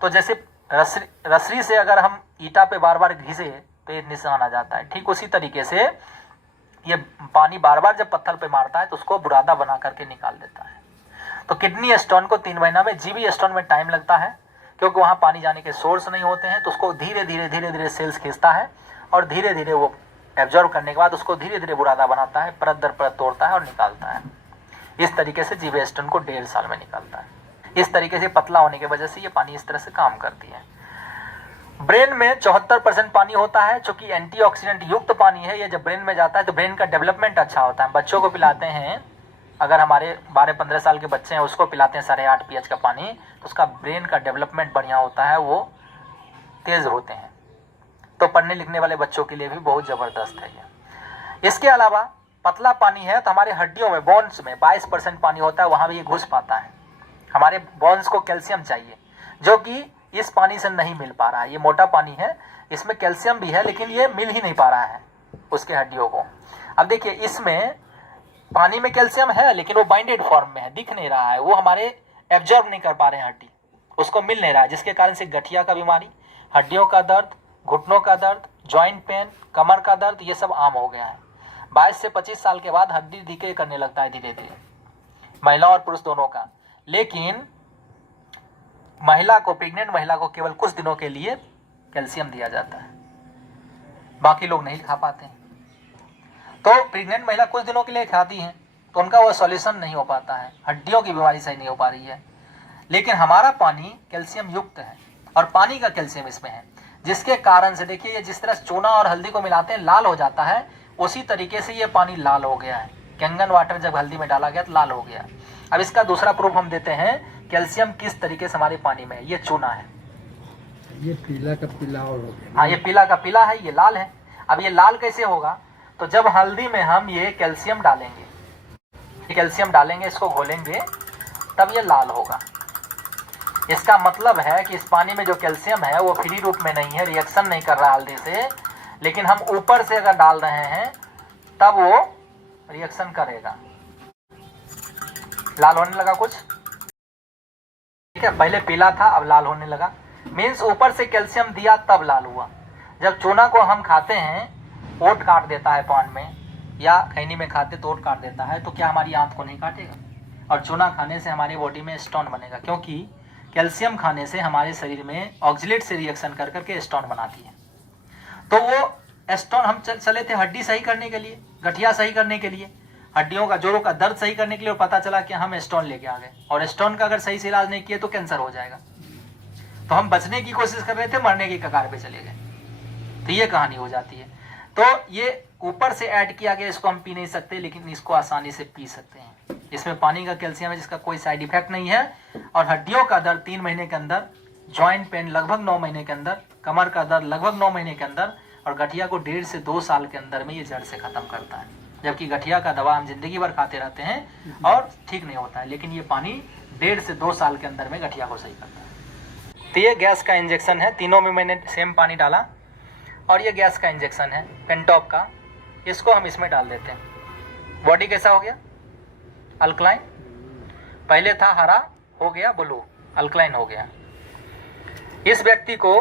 तो जैसे रसरी से अगर हम ईटा पे बार बार घिसे तो ये निशान आ जाता है, ठीक उसी तरीके से ये पानी बार बार जब पत्थर पे मारता है तो उसको बुरादा बना करके निकाल देता है। तो किडनी स्टोन को 3 महीना में, जीबी स्टोन में टाइम लगता है, क्योंकि वहाँ पानी जाने के सोर्स नहीं होते हैं, तो उसको धीरे धीरे सेल्स खींचता है और धीरे धीरे वो एब्जॉर्व करने के बाद उसको धीरे धीरे बुरादा बनाता है, परत दर परत तोड़ता है और निकालता है। इस तरीके से जीबी स्टोन को 1.5 साल में निकालता है। इस तरीके से पतला होने की वजह से ये पानी इस तरह से काम करती है। ब्रेन में 74% पानी होता है, जो कि एंटीऑक्सीडेंट युक्त पानी है। ये जब ब्रेन में जाता है तो ब्रेन का डेवलपमेंट अच्छा होता है। बच्चों को पिलाते हैं, अगर हमारे 12-15 साल के बच्चे हैं उसको पिलाते हैं 8.5 pH का पानी, तो उसका ब्रेन का डेवलपमेंट बढ़िया होता है, वो तेज होते हैं। तो पढ़ने लिखने वाले बच्चों के लिए भी बहुत ज़बरदस्त है ये। इसके अलावा पतला पानी है तो हमारे हड्डियों में, बोन्स में 22% पानी होता है, वहाँ भी ये घुस पाता है। हमारे बोन्स को कैल्शियम चाहिए, जो कि इस पानी से नहीं मिल पा रहा है। ये मोटा पानी है, इसमें कैल्शियम भी है, लेकिन ये मिल ही नहीं पा रहा है उसके हड्डियों को। अब देखिए, इसमें पानी में कैल्शियम है लेकिन वो बाइंडेड फॉर्म में है, दिख नहीं रहा है, वो हमारे एब्जॉर्ब नहीं कर पा रहे हैं हड्डी, उसको मिल नहीं रहा है, जिसके कारण से गठिया का बीमारी, हड्डियों का दर्द, घुटनों का दर्द, जॉइंट पेन, कमर का दर्द, ये सब आम हो गया है। 22 से 25 साल के बाद हड्डी डिके करने लगता है धीरे धीरे, महिला और पुरुष दोनों का। लेकिन महिला को, प्रेग्नेंट महिला को केवल कुछ दिनों के लिए कैल्शियम दिया जाता है, बाकी लोग नहीं खा पाते हैं। तो प्रेग्नेंट महिला कुछ दिनों के लिए खाती हैं तो उनका वो सॉल्यूशन नहीं हो पाता है, हड्डियों की बीमारी सही नहीं हो पा रही है। लेकिन हमारा पानी कैल्शियम युक्त है और पानी का कैल्शियम इसमें है, जिसके कारण से देखिए ये जिस तरह चूना और हल्दी को मिलाते हैं लाल हो जाता है, उसी तरीके से ये पानी लाल हो गया है। कैंगन वाटर जब हल्दी में डाला गया तो लाल हो गया। अब इसका दूसरा प्रूफ हम देते हैं कैल्शियम किस तरीके से हमारे पानी में है। ये चूना है, ये पीला का पीला और हो गया। हाँ ये पीला का पीला है, ये लाल है। अब ये लाल कैसे होगा, तो जब हल्दी में हम ये कैल्शियम डालेंगे, इसको घोलेंगे, तब ये लाल होगा। इसका मतलब है कि इस पानी में जो कैल्शियम है वो फ्री रूप में नहीं है, रिएक्शन नहीं कर रहा हल्दी से, लेकिन हम ऊपर से अगर डाल रहे हैं तब वो रिएक्शन करेगा। लाल होने लगा कुछ, ठीक है, पहले पीला था अब लाल होने लगा, मीन्स ऊपर से कैल्शियम दिया तब लाल हुआ। जब चूना को हम खाते हैं, ओट काट देता है पान में या खैनी में खाते तो ओट काट देता है, तो क्या हमारी आंत को नहीं काटेगा? और चूना खाने से हमारी बॉडी में स्टोन बनेगा, क्योंकि कैल्शियम खाने से हमारे शरीर में ऑक्सलेट से रिएक्शन कर करके स्टोन बनाती है। तो वो स्टोन हम चले थे हड्डी सही करने के लिए, गठिया सही करने के लिए, हड्डियों का जोड़ों का दर्द सही करने के लिए, और पता चला कि हम स्टोन लेके आ गए, और स्टोन का अगर सही से इलाज नहीं किया तो कैंसर हो जाएगा। तो हम बचने की कोशिश कर रहे थे, मरने की कगार पे चले गए। तो ये कहानी हो जाती है। तो ये ऊपर से ऐड किया गया, इसको हम पी नहीं सकते, लेकिन इसको आसानी से पी सकते हैं। इसमें पानी का कैल्शियम है जिसका कोई साइड इफेक्ट नहीं है, और हड्डियों का दर्द 3 महीने के अंदर, जॉइंट पेन लगभग 9 महीने के अंदर, कमर का दर्द लगभग 9 महीने के अंदर, और गठिया को 1.5 से 2 साल के अंदर में ये जड़ से खत्म करता है। जबकि गठिया का दवा हम जिंदगी भर खाते रहते हैं और ठीक नहीं होता है, लेकिन ये पानी 1.5 से 2 साल के अंदर में गठिया को सही करता है। तो ये गैस का इंजेक्शन है, तीनों में मैंने सेम पानी डाला, और ये गैस का इंजेक्शन है पेंटॉप का, इसको हम इसमें डाल देते हैं। बॉडी कैसा हो गया? अल्कलाइन। पहले था हरा, हो गया ब्लू, अल्कलाइन हो गया। इस व्यक्ति को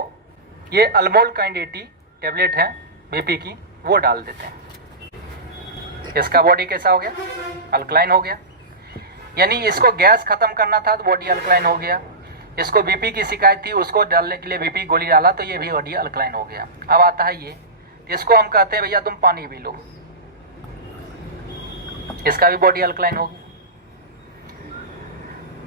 ये अल्मोल काइंड 80 टेबलेट है बीपी की, वो डाल देते हैं। इसका बॉडी कैसा हो गया? अल्कलाइन हो गया। यानी इसको गैस खत्म करना था तो बॉडी अल्कलाइन हो गया, इसको बीपी की शिकायत थी, उसको डालने के लिए बीपी गोली डाला तो ये भी बॉडी अल्कलाइन हो गया। अब आता है ये, इसको हम कहते हैं भैया तुम पानी पी लो, इसका भी बॉडी अल्कलाइन हो गया।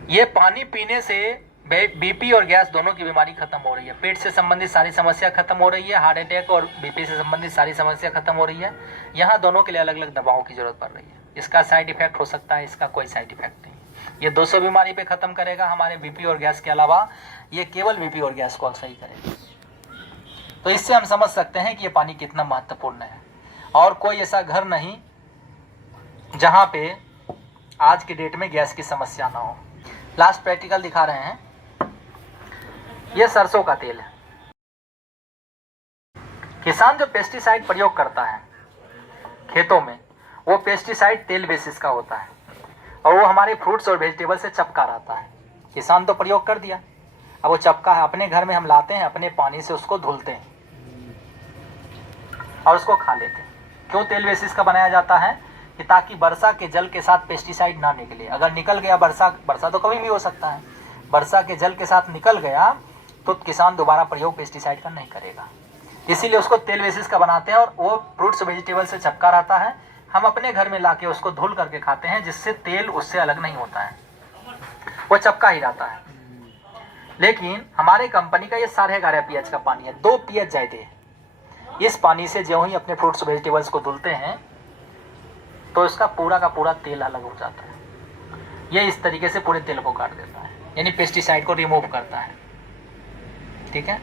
ये पानी पीने से बीपी और गैस दोनों की बीमारी खत्म हो रही है, पेट से संबंधित सारी समस्या खत्म हो रही है, हार्ट अटैक और बीपी से संबंधित सारी समस्या खत्म हो रही है। यहाँ दोनों के लिए अलग अलग दवाओं की जरूरत पड़ रही है। इसका साइड इफेक्ट हो सकता है, इसका कोई साइड इफेक्ट नहीं। ये 200 बीमारी पे खत्म करेगा हमारे बीपी और गैस के अलावा, ये केवल बीपी और गैस को सही करेगा। तो इससे हम समझ सकते हैं कि ये पानी कितना महत्वपूर्ण है। और कोई ऐसा घर नहीं जहाँ पे आज की डेट में गैस की समस्या ना हो। लास्ट प्रैक्टिकल दिखा रहे हैं, ये सरसों का तेल है। किसान जो पेस्टिसाइड प्रयोग करता है खेतों में, वो पेस्टिसाइड तेल बेसिस का होता है, और वो हमारे फ्रूट्स और वेजिटेबल से चपका रहता है। किसान तो प्रयोग कर दिया, अब वो चपका है, अपने घर में हम लाते हैं, अपने पानी से उसको धुलते हैं और उसको खा लेते हैं। क्यों तेल बेसिस का बनाया जाता है? कि ताकि वर्षा के जल के साथ पेस्टिसाइड ना निकले। अगर निकल गया, वर्षा तो कभी भी हो सकता है, वर्षा के जल के साथ निकल गया तो किसान दोबारा प्रयोग पेस्टिसाइड का नहीं करेगा। इसीलिए उसको तेल बेसिस का बनाते हैं, और वो फ्रूट्स वेजिटेबल से चपका रहता है। हम अपने घर में लाके उसको धुल करके खाते हैं, जिससे तेल उससे अलग नहीं होता है, वो चपका ही रहता है। लेकिन हमारे कंपनी का ये 11.5 pH का पानी है, 2 pH ज्यादा है। इस पानी से जो ही अपने फ्रूट्स वेजिटेबल्स को धुलते हैं तो इसका पूरा का पूरा तेल अलग हो जाता है। ये इस तरीके से पूरे तेल को काट देता है, यानी पेस्टिसाइड को रिमूव करता है। ठीक है,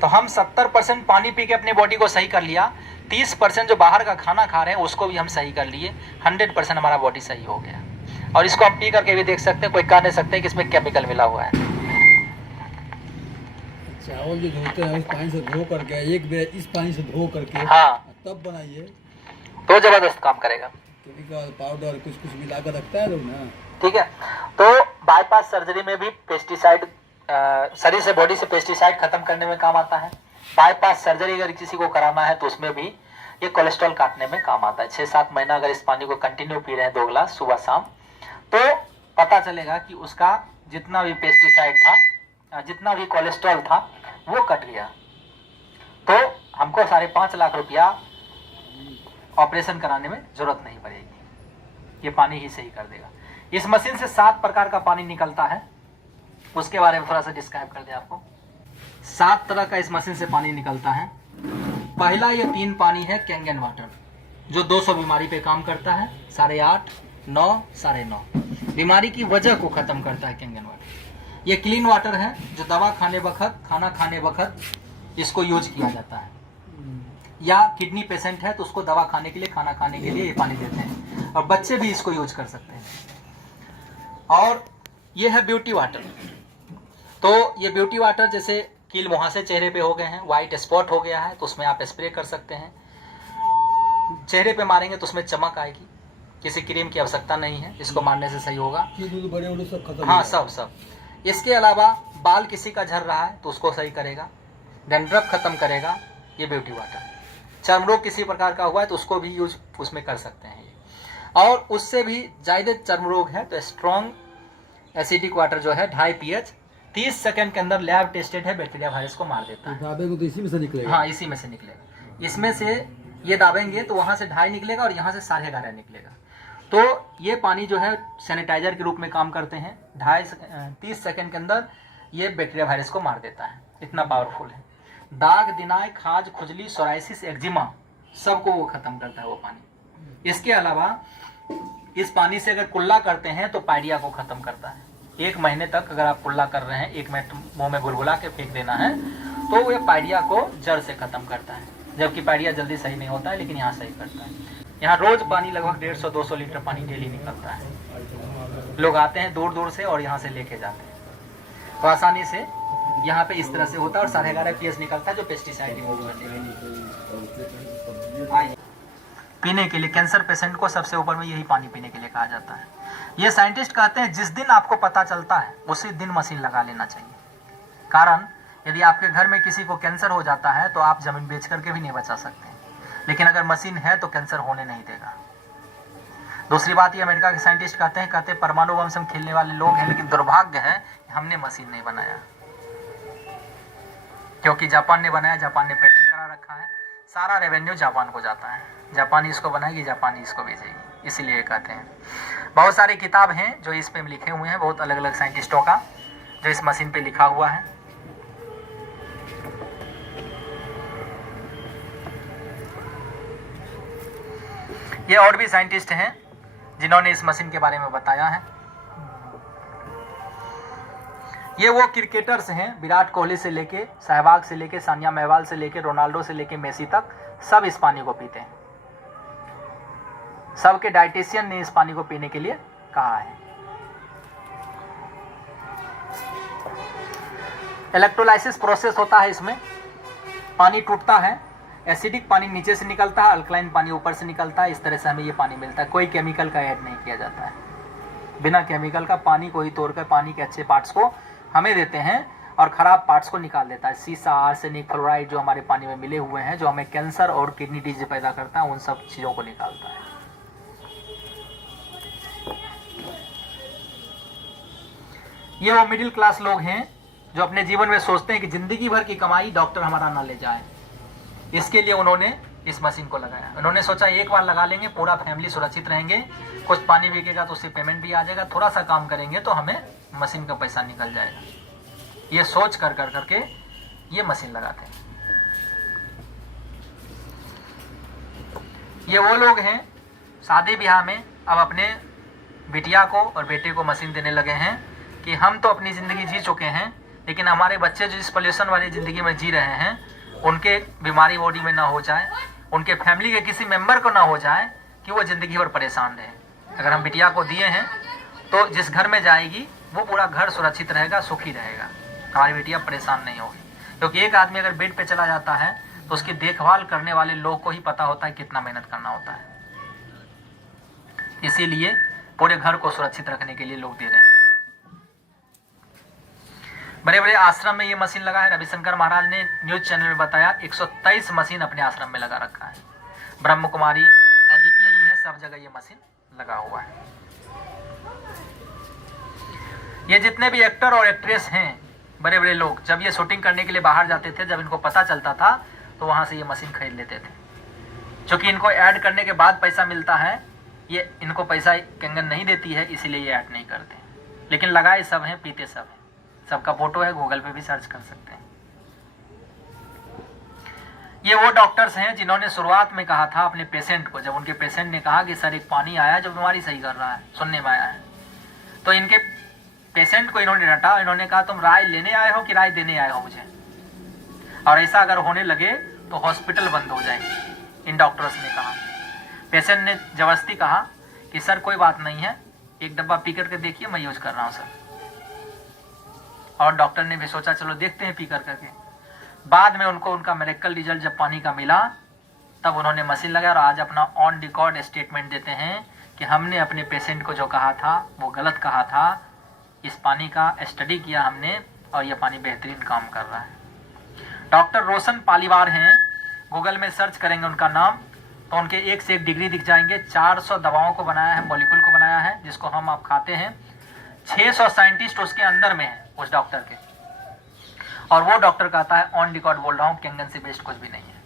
तो हम 70% पानी पी के अपनी बॉडी को सही कर लिया, 30% जो बाहर का खाना खा रहे हैं उसको भी हम सही कर लिए, 100% हमारा बॉडी सही हो गया। और इसको हम पी करके भी देख सकते हैं, कोई कह नहीं सकते कि इसमें केमिकल मिला हुआ है। चावल जो धोते हैं उस पानी से धो करके, एक बेर इस पानी से धो करके, हाँ, तब बनाइए तो जबरदस्त काम करेगा। केमिकल पाउडर कुछ मिला कर रखता है लोग ना। ठीक है, तो बाईपास सर्जरी में भी पेस्टिसाइड शरीर से, बॉडी से पेस्टिसाइड खत्म करने में काम आता है। बाईपास सर्जरी अगर किसी को कराना है तो उसमें भी ये कोलेस्ट्रॉल काटने में काम आता है। 6-7 महीना अगर इस पानी को कंटिन्यू पी रहे हैं 2 गिलास सुबह शाम, तो पता चलेगा कि उसका जितना भी पेस्टिसाइड था, जितना भी कोलेस्ट्रॉल था, वो कट गया। तो हमको 5.5 लाख रुपया ऑपरेशन कराने में जरूरत नहीं पड़ेगी, ये पानी ही सही कर देगा। इस मशीन से 7 प्रकार का पानी निकलता है, उसके बारे में थोड़ा सा डिस्क्राइब कर दे आपको। 7 तरह का इस मशीन से पानी निकलता है। पहला ये 3 पानी है कैंगन वाटर, जो 200 बीमारी पे काम करता है। 8.5, 9, 9.5 बीमारी की वजह को खत्म करता है कैंगन वाटर। ये क्लीन वाटर है जो दवा खाने वक्त, खाना खाने वक्त इसको यूज किया जाता है। या किडनी पेशेंट है तो उसको दवा खाने के लिए, खाना खाने के लिए ये पानी देते हैं, और बच्चे भी इसको यूज कर सकते हैं। और ये है ब्यूटी वाटर। तो ये ब्यूटी वाटर जैसे कील मुहासे चेहरे पे हो गए हैं, व्हाइट स्पॉट हो गया है, तो उसमें आप स्प्रे कर सकते हैं। चेहरे पे मारेंगे तो उसमें चमक आएगी, किसी क्रीम की आवश्यकता नहीं है, इसको मारने से सही होगा। बड़े सब खत्म। हाँ, सब। इसके अलावा बाल किसी का झड़ रहा है तो उसको सही करेगा, डैंड्रफ खत्म करेगा ये ब्यूटी वाटर। चर्म रोग किसी प्रकार का हुआ है तो उसको भी यूज उसमें कर सकते हैं ये। और उससे भी ज़्यादा चर्म रोग है तो स्ट्रॉन्ग एसिडिक वाटर जो है 2.5 pH 30 सेकंड के अंदर लैब टेस्टेड है, बैक्टीरिया वायरस को मार देता है। दाबेंगे तो इसी में से निकलेगा। हाँ, इसी में से निकलेगा। इसमें से ये दाबेंगे तो वहाँ से 2.5 निकलेगा और यहाँ से 11.5 निकलेगा। तो ये पानी जो है सैनिटाइजर के रूप में काम करते हैं। 30 सेकंड के अंदर ये बैक्टीरिया वायरस को मार देता है, इतना पावरफुल है। दाग, दिनाय, खाज, खुजली, सोराइसिस, एक्जिमा सबको वो खत्म करता है वो पानी। इसके अलावा इस पानी से अगर कुल्ला करते हैं तो पायरिया को खत्म करता है। 1 महीने तक अगर आप कुल्ला कर रहे हैं, 1 मिनट मुंह में गुलगुला के फेंक देना है तो ये पायरिया को जड़ से खत्म करता है। जबकि पायरिया जल्दी सही नहीं होता है, लेकिन यहाँ सही करता है। यहाँ रोज पानी लगभग 150-200 लीटर पानी डेली निकलता है। लोग आते हैं दूर दूर से और यहाँ से लेके जाते हैं। तो आसानी से यहाँ पे इस तरह से होता है और 11.5 pH निकलता है जो पेस्टिसाइड रिमूव करने के लिए। पीने के लिए कैंसर पेशेंट को सबसे ऊपर में यही पानी पीने के लिए कहा जाता है। ये साइंटिस्ट कहते हैं जिस दिन आपको पता चलता है उसी दिन मशीन लगा लेना चाहिए। कारण यदि आपके घर में किसी को कैंसर हो जाता है तो आप जमीन बेच करके भी नहीं बचा सकते, लेकिन अगर मशीन है तो कैंसर होने नहीं देगा। दूसरी बात ये अमेरिका के साइंटिस्ट कहते हैं परमाणु बम से खेलने वाले लोग हैं, लेकिन दुर्भाग्य है हमने मशीन नहीं बनाया, क्योंकि जापान ने बनाया, जापान ने पेटेंट करा रखा है, सारा रेवेन्यू जापान को जाता है। जापानी इसको बनाएगी, जापानी इसको बेचेगी, इसीलिए कहते हैं। बहुत सारी किताब हैं जो इस पे लिखे हुए हैं, बहुत अलग अलग साइंटिस्टों का, जो इस मशीन पे लिखा हुआ है। ये और भी साइंटिस्ट हैं जिन्होंने इस मशीन के बारे में बताया है। ये वो क्रिकेटर्स हैं, विराट कोहली से लेके, सहवाग से लेके, सानिया नेहवाल से लेके, रोनाल्डो से लेके मेसी तक, सब इस पानी को पीते हैं। सबके डाइटिशियन ने इस पानी को पीने के लिए कहा है। इलेक्ट्रोलाइसिस प्रोसेस होता है इसमें, पानी टूटता है, एसिडिक पानी नीचे से निकलता है, अल्कलाइन पानी ऊपर से निकलता है। इस तरह से हमें ये पानी मिलता है, कोई केमिकल का ऐड नहीं किया जाता है। बिना केमिकल का पानी को ही तोड़कर पानी के अच्छे पार्ट्स को हमें देते हैं और खराब पार्ट्स को निकाल देता है। सीसा, आर्सेनिक, फ्लोराइड जो हमारे पानी में मिले हुए हैं, जो हमें कैंसर और किडनी डिजीज पैदा करता है, उन सब चीज़ों को निकालता है। ये वो मिडिल क्लास लोग हैं जो अपने जीवन में सोचते हैं कि जिंदगी भर की कमाई डॉक्टर हमारा ना ले जाए। इसके लिए उन्होंने इस मशीन को लगाया। उन्होंने सोचा एक बार लगा लेंगे, पूरा फैमिली सुरक्षित रहेंगे, कुछ पानी बिकेगा तो उससे पेमेंट भी आ जाएगा, थोड़ा सा काम करेंगे तो हमें मशीन का पैसा निकल जाएगा। ये सोच कर करके ये मशीन लगाते हैं। ये वो लोग हैं शादी ब्याह में अब अपने बिटिया को और बेटे को मशीन देने लगे हैं कि हम तो अपनी ज़िंदगी जी चुके हैं, लेकिन हमारे बच्चे जो इस पोल्यूशन वाली ज़िंदगी में जी रहे हैं, उनके बीमारी बॉडी में ना हो जाए, उनके फैमिली के किसी मेंबर को ना हो जाए कि वो ज़िंदगी भर परेशान रहे। अगर हम बिटिया को दिए हैं तो जिस घर में जाएगी वो पूरा घर सुरक्षित रहेगा, सुखी रहेगा, हमारी बिटिया परेशान नहीं होगी। क्योंकि एक आदमी अगर बेड पे चला जाता है तो उसकी देखभाल करने वाले लोग को ही पता होता है कितना मेहनत करना होता है। इसीलिए पूरे घर को सुरक्षित रखने के लिए लोग दे रहे हैं। बड़े बड़े आश्रम में ये मशीन लगा है। रविशंकर महाराज ने न्यूज चैनल में बताया 123 मशीन अपने आश्रम में लगा रखा है। ब्रह्म कुमारी और जितने भी हैं सब जगह ये मशीन लगा हुआ है। ये जितने भी एक्टर और एक्ट्रेस हैं, बड़े बड़े लोग, जब ये शूटिंग करने के लिए बाहर जाते थे, जब इनको पता चलता था तो वहां से ये मशीन खरीद लेते थे। क्योंकि इनको ऐड करने के बाद पैसा मिलता है, ये इनको पैसा कैंगन नहीं देती है, इसीलिए ये ऐड नहीं करते। लेकिन लगाए सब हैं, पीते सब हैं। सबका फोटो है, गूगल पे भी सर्च कर सकते हैं। ये वो डॉक्टर्स हैं जिन्होंने शुरुआत में कहा था अपने पेशेंट को, जब उनके पेशेंट ने कहा कि सर एक पानी आया है जो बीमारी सही कर रहा है, सुनने में आया है, तो इनके पेशेंट को इन्होंने डांटा। इन्होंने कहा तुम राय लेने आए हो कि राय देने आए हो मुझे, और ऐसा अगर होने लगे तो हॉस्पिटल बंद हो जाएगी, इन डॉक्टर्स ने कहा। पेशेंट ने जबरदस्ती कहा कि सर कोई बात नहीं है, एक डब्बा पी करके देखिए, मैं यूज कर रहा हूँ सर। और डॉक्टर ने भी सोचा चलो देखते हैं पी कर करके। बाद में उनको उनका मेडिकल रिजल्ट जब पानी का मिला तब उन्होंने मशीन लगाया और आज अपना ऑन रिकॉर्ड स्टेटमेंट देते हैं कि हमने अपने पेशेंट को जो कहा था वो गलत कहा था, इस पानी का स्टडी किया हमने और यह पानी बेहतरीन काम कर रहा है। डॉक्टर रोशन पालीवार हैं, गूगल में सर्च करेंगे उनका नाम तो उनके एक से एक डिग्री दिख जाएंगे। 400 दवाओं को बनाया है, मॉलिक्यूल को बनाया है जिसको हम आप खाते हैं। 600 साइंटिस्ट उसके अंदर में है उस डॉक्टर के, और वो डॉक्टर कहता है ऑन रिकॉर्ड बोल रहा हूँ कैंगन से बेस्ट कुछ भी नहीं है।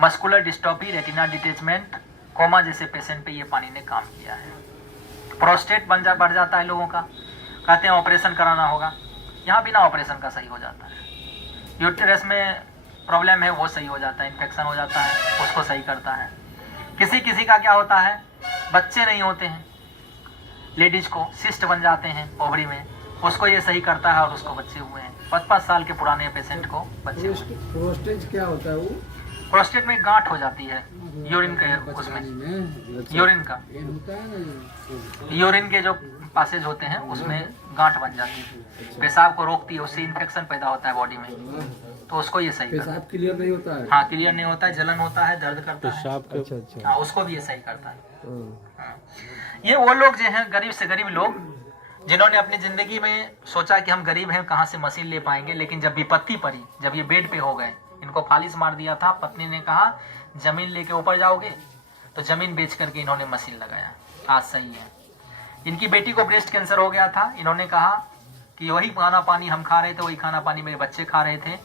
Muscular dystrophy, retina detachment, coma जैसे पेशेंट पे ये पानी ने काम किया है। प्रोस्टेट बढ़ जाता है लोगों का, कहते हैं ऑपरेशन कराना होगा, यहाँ बिना ऑपरेशन का सही हो जाता है। यूटेरस में प्रॉब्लम है वो सही हो जाता है, इन्फेक्शन हो जाता है उसको सही करता है। किसी किसी का क्या होता है, बच्चे नहीं होते हैं, लेडीज को सिस्ट बन जाते हैं ओवरी में, उसको ये सही करता है और उसको बच्चे हुए हैं। 5-5 साल के पुराने पेशेंट को बच्चे हुए। प्रोस्टेट क्या होता है वो? प्रोस्टेट में गांठ हो जाती है यूरिन के, उसमें यूरिन का, यूरिन के जो पासेज होते हैं उसमें गांठ बन जाती है, पेशाब को रोकती है, उससे इन्फेक्शन पैदा होता है बॉडी में, तो उसको ये सही करता है। पेशाब क्लियर नहीं होता है? हाँ क्लियर नहीं होता है, जलन होता है, दर्द करता है। अच्छा। हाँ उसको भी ये सही करता है। हाँ। ये वो लोग जो हैं गरीब से गरीब लोग जिन्होंने अपनी जिंदगी में सोचा कि हम गरीब हैं कहाँ से मशीन ले पाएंगे, लेकिन जब विपत्ति पड़ी, जब ये बेड पे हो गए, इनको फालिस मार दिया था, पत्नी ने कहा जमीन लेके ऊपर जाओगे, तो जमीन बेच करके इन्होंने मशीन लगाया, आज सही है। इनकी बेटी को ब्रेस्ट कैंसर हो गया था, इन्होंने कहा कि वही खाना पानी हम खा रहे थे, वही खाना पानी मेरे बच्चे खा रहे थे,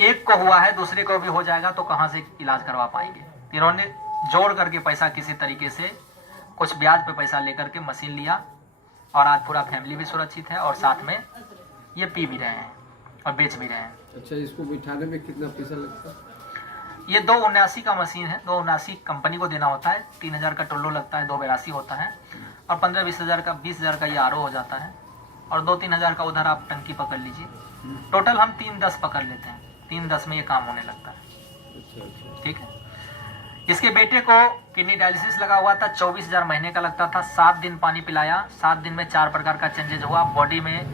एक को हुआ है दूसरे को भी हो जाएगा तो कहाँ से इलाज करवा पाएंगे। इन्होंने जोड़ करके पैसा किसी तरीके से कुछ ब्याज पे पैसा लेकर के मशीन लिया, और आज पूरा फैमिली भी सुरक्षित है और साथ में ये पी भी रहे हैं और बेच भी रहे हैं। अच्छा, इसको बिठाने में कितना पैसा लगता है? ये 279 का मशीन है, 279 कंपनी को देना होता है, 3000 का टोल्लो लगता है, 282 होता है, और 15-20 हज़ार का 20,000 का ये आरओ हो जाता है, और 2-3 हज़ार का उधर आप टंकी पकड़ लीजिए। टोटल हम 3-10 पकड़ लेते हैं, 3-10 में ये काम होने लगता है। अच्छा। ठीक है। इसके बेटे को किडनी डायलिसिस लगा हुआ था, 24,000 महीने का लगता था। 7 दिन पानी पिलाया, 7 दिन में 4 प्रकार का चेंजेज हुआ, बॉडी में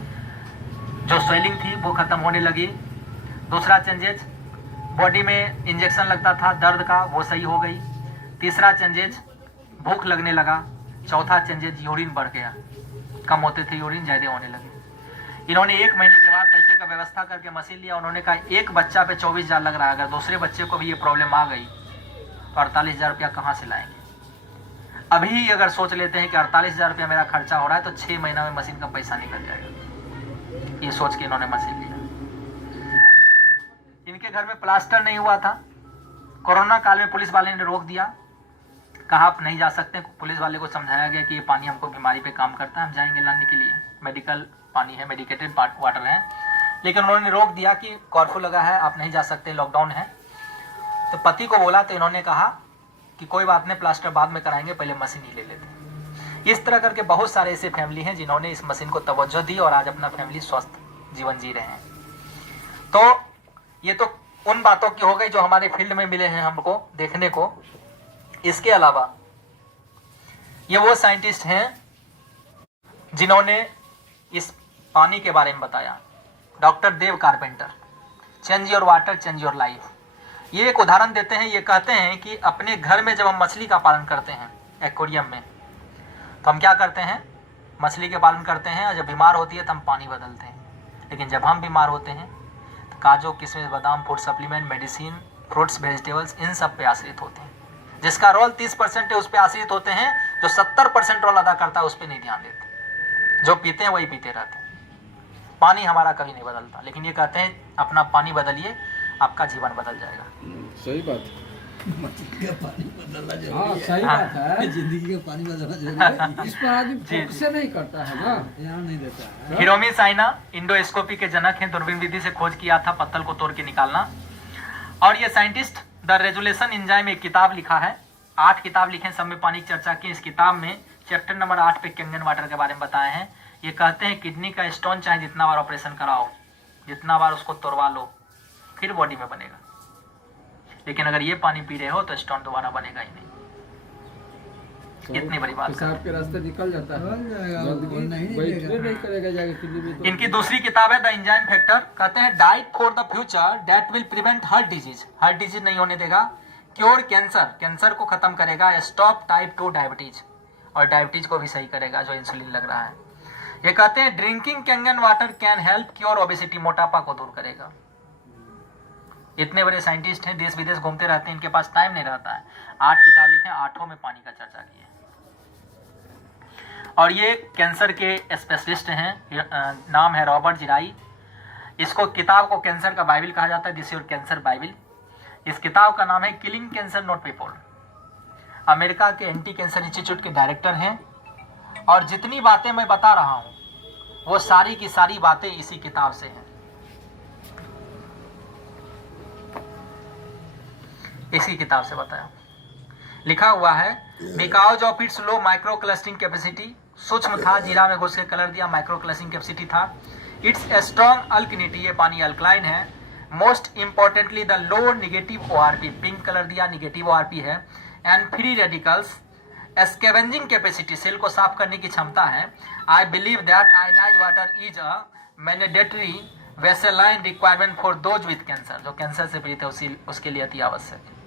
जो स्वेलिंग थी वो खत्म होने लगी। दूसरा चेंजेज, बॉडी में इंजेक्शन लगता था दर्द का, वो सही हो गई। तीसरा चेंजेज, भूख लगने लगा। चौथा चेंजेज, यूरिन बढ़ गया, कम होते थे यूरिन, ज़्यादा होने लगे। इन्होंने 1 महीने के बाद पैसे का व्यवस्था करके मशीन लिया। उन्होंने कहा एक बच्चा पे 24,000 लग रहा है, अगर दूसरे बच्चे को भी ये प्रॉब्लम आ गई तो 48,000 रुपया कहाँ से लाएंगे। अभी अगर सोच लेते हैं कि 48,000 रुपया मेरा खर्चा हो रहा है तो 6 महीना में मशीन का पैसा निकल जाएगा, ये सोच के इन्होंने मशीन लिया। इनके घर में प्लास्टर नहीं हुआ था, कोरोना काल में पुलिस वाले ने रोक दिया, कहा आप नहीं जा सकते। पुलिस वाले को समझाया गया कि ये पानी हमको बीमारी पे काम करता है, हम जाएंगे लाने के लिए, मेडिकल पानी है, मेडिकेटेड वाटर है, लेकिन उन्होंने रोक दिया कि कर्फ्यू लगा है, आप नहीं जा सकते, लॉकडाउन है। तो पति को बोला तो इन्होंने कहा कि कोई बात नहीं, प्लास्टर बाद में कराएंगे, पहले मशीन ही ले लेते हैं। इस तरह करके बहुत सारे ऐसे फैमिली हैं जिन्होंने इस मशीन को तवज्जो दी और आज अपना फैमिली स्वस्थ जीवन जी रहे हैं। तो ये तो उन बातों की हो गई जो हमारे फील्ड में मिले हैं हमको देखने को। इसके अलावा ये वो साइंटिस्ट हैं जिन्होंने इस पानी के बारे में बताया, doctor Dev Carpenter, change your water change your life. ये एक उदाहरण देते हैं, ये कहते हैं कि अपने घर में जब हम मछली का पालन करते हैं एक्वेरियम में, तो हम क्या करते हैं, मछली के पालन करते हैं, और जब बीमार होती है तो हम पानी बदलते हैं। लेकिन जब हम बीमार होते हैं तो काजू, किशमिश, बादाम, food supplement, medicine, fruits, vegetables, इन सब पे आश्रित होते हैं। जिसका रोल 30% है उस पर आश्रित होते हैं, जो 70% रोल अदा करता है उस पर नहीं ध्यान देते, जो पीते हैं वही पीते रहते हैं। पानी हमारा कभी नहीं बदलता, लेकिन ये कहते हैं अपना पानी बदलिए, आपका जीवन बदल जाएगा। सही बात है, पानी बदलना जरूरी है। सही बात है, जिंदगी का पानी बदलना जरूरी है। इस पर आदमी फोकस नहीं करता है ना, ध्यान नहीं देता है। हिरोमी साइना इंडोस्कोपी के जनक हैं, दूरबीन विधि से खोज किया था पत्तल को तोड़ के निकालना। और ये साइंटिस्ट द रेजुलेशन एंजाइम एक किताब लिखा है, 8 किताब लिखे, सब में पानी की चर्चा की। इस किताब में चैप्टर नंबर 8 पे कैंगन वाटर के बारे में बताए हैं। ये कहते हैं किडनी का स्टोन चाहे जितना बार ऑपरेशन कराओ, जितना बार उसको तोड़वा लो, फिर बॉडी में बनेगा, लेकिन अगर ये पानी पी रहे हो तो स्टोन दोबारा बनेगा ही नहीं। इतनी बड़ी बात पेशाब के रास्ते निकल जाता है, नहीं करेगा जाके किडनी में। इनकी दूसरी किताब है द एंजाइम फैक्टर, कहते हैं diet for the future that will prevent heart disease, heart disease नहीं होने देगा, क्योर कैंसर, कैंसर को खत्म करेगा, स्टॉप टाइप 2 डायबिटीज, और डायबिटीज को भी सही करेगा जो इंसुलिन लग रहा है। ये कहते हैं drinking Kangen water can help cure obesity, मोटापा को दूर करेगा। इतने बड़े साइंटिस्ट हैं, देश विदेश घूमते रहते हैं, इनके पास टाइम नहीं रहता है। 8 किताब लिखे, 8 में पानी का चर्चा की है। और ये कैंसर के स्पेशलिस्ट हैं, नाम है रॉबर्ट जिराई। इसको किताब को कैंसर का बाइबल कहा जाता है, दिस योर कैंसर बाइबल। इस किताब का नाम है killing cancer not people. America के एंटी कैंसर इंस्टीट्यूट के डायरेक्टर हैं, और जितनी बातें मैं बता रहा हूं वो सारी की सारी बातें इसी किताब से हैं, इसी किताब से बताया। लिखा हुआ है because of its low micro clustering capacity, सूक्ष्म था, जीरा में घुस के कलर दिया, माइक्रो क्लस्टरिंग कैपेसिटी था। इट्स स्ट्रॉन्ग अल्कनिटी, ये पानी अल्कलाइन है। Most importantly the low negative ORP, pink colour दिया, निगेटिव ओआरपी है। And free radicals, scavenging capacity, cell को साफ करने की क्षमता है। I believe that iodised water is a mandatory baseline requirement for those with cancer, जो कैंसर से पीड़ित है उसके लिए अति आवश्यक है।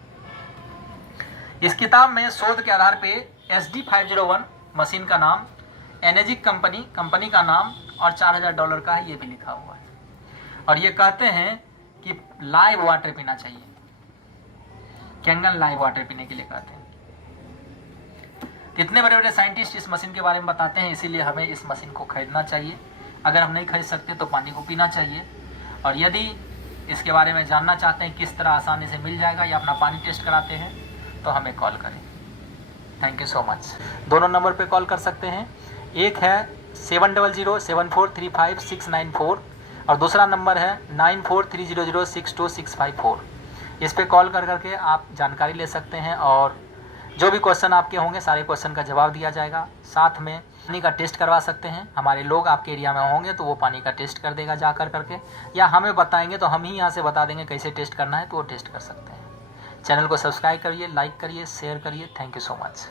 इस किताब में शोध के आधार पे SD501 मशीन का नाम, एनर्जिक कंपनी का नाम और $4000 का है, ये भी लिखा हुआ है। और ये कहते हैं कि लाइव वाटर पीना चाहिए, कैंगन लाइव वाटर पीने के लिए कहते हैं। इतने बड़े बड़े साइंटिस्ट इस मशीन के बारे में बताते हैं, इसीलिए हमें इस मशीन को खरीदना चाहिए। अगर हम नहीं खरीद सकते तो पानी को पीना चाहिए। और यदि इसके बारे में जानना चाहते हैं किस तरह आसानी से मिल जाएगा या अपना पानी टेस्ट कराते हैं तो हमें कॉल करें। Thank you so much. दोनों नंबर पे कॉल कर सकते हैं, एक है 7007435694 और दूसरा नंबर है 9430062654। इस पे कॉल कर करके आप जानकारी ले सकते हैं और जो भी क्वेश्चन आपके होंगे सारे क्वेश्चन का जवाब दिया जाएगा। साथ में पानी का टेस्ट करवा सकते हैं, हमारे लोग आपके एरिया में होंगे तो वो पानी का टेस्ट कर देगा जा कर करके, या हमें बताएंगे तो हम ही यहाँ से बता देंगे कैसे टेस्ट करना है, तो वो टेस्ट कर सकते हैं। चैनल को सब्सक्राइब करिए, लाइक करिए, शेयर करिए। Thank you so much.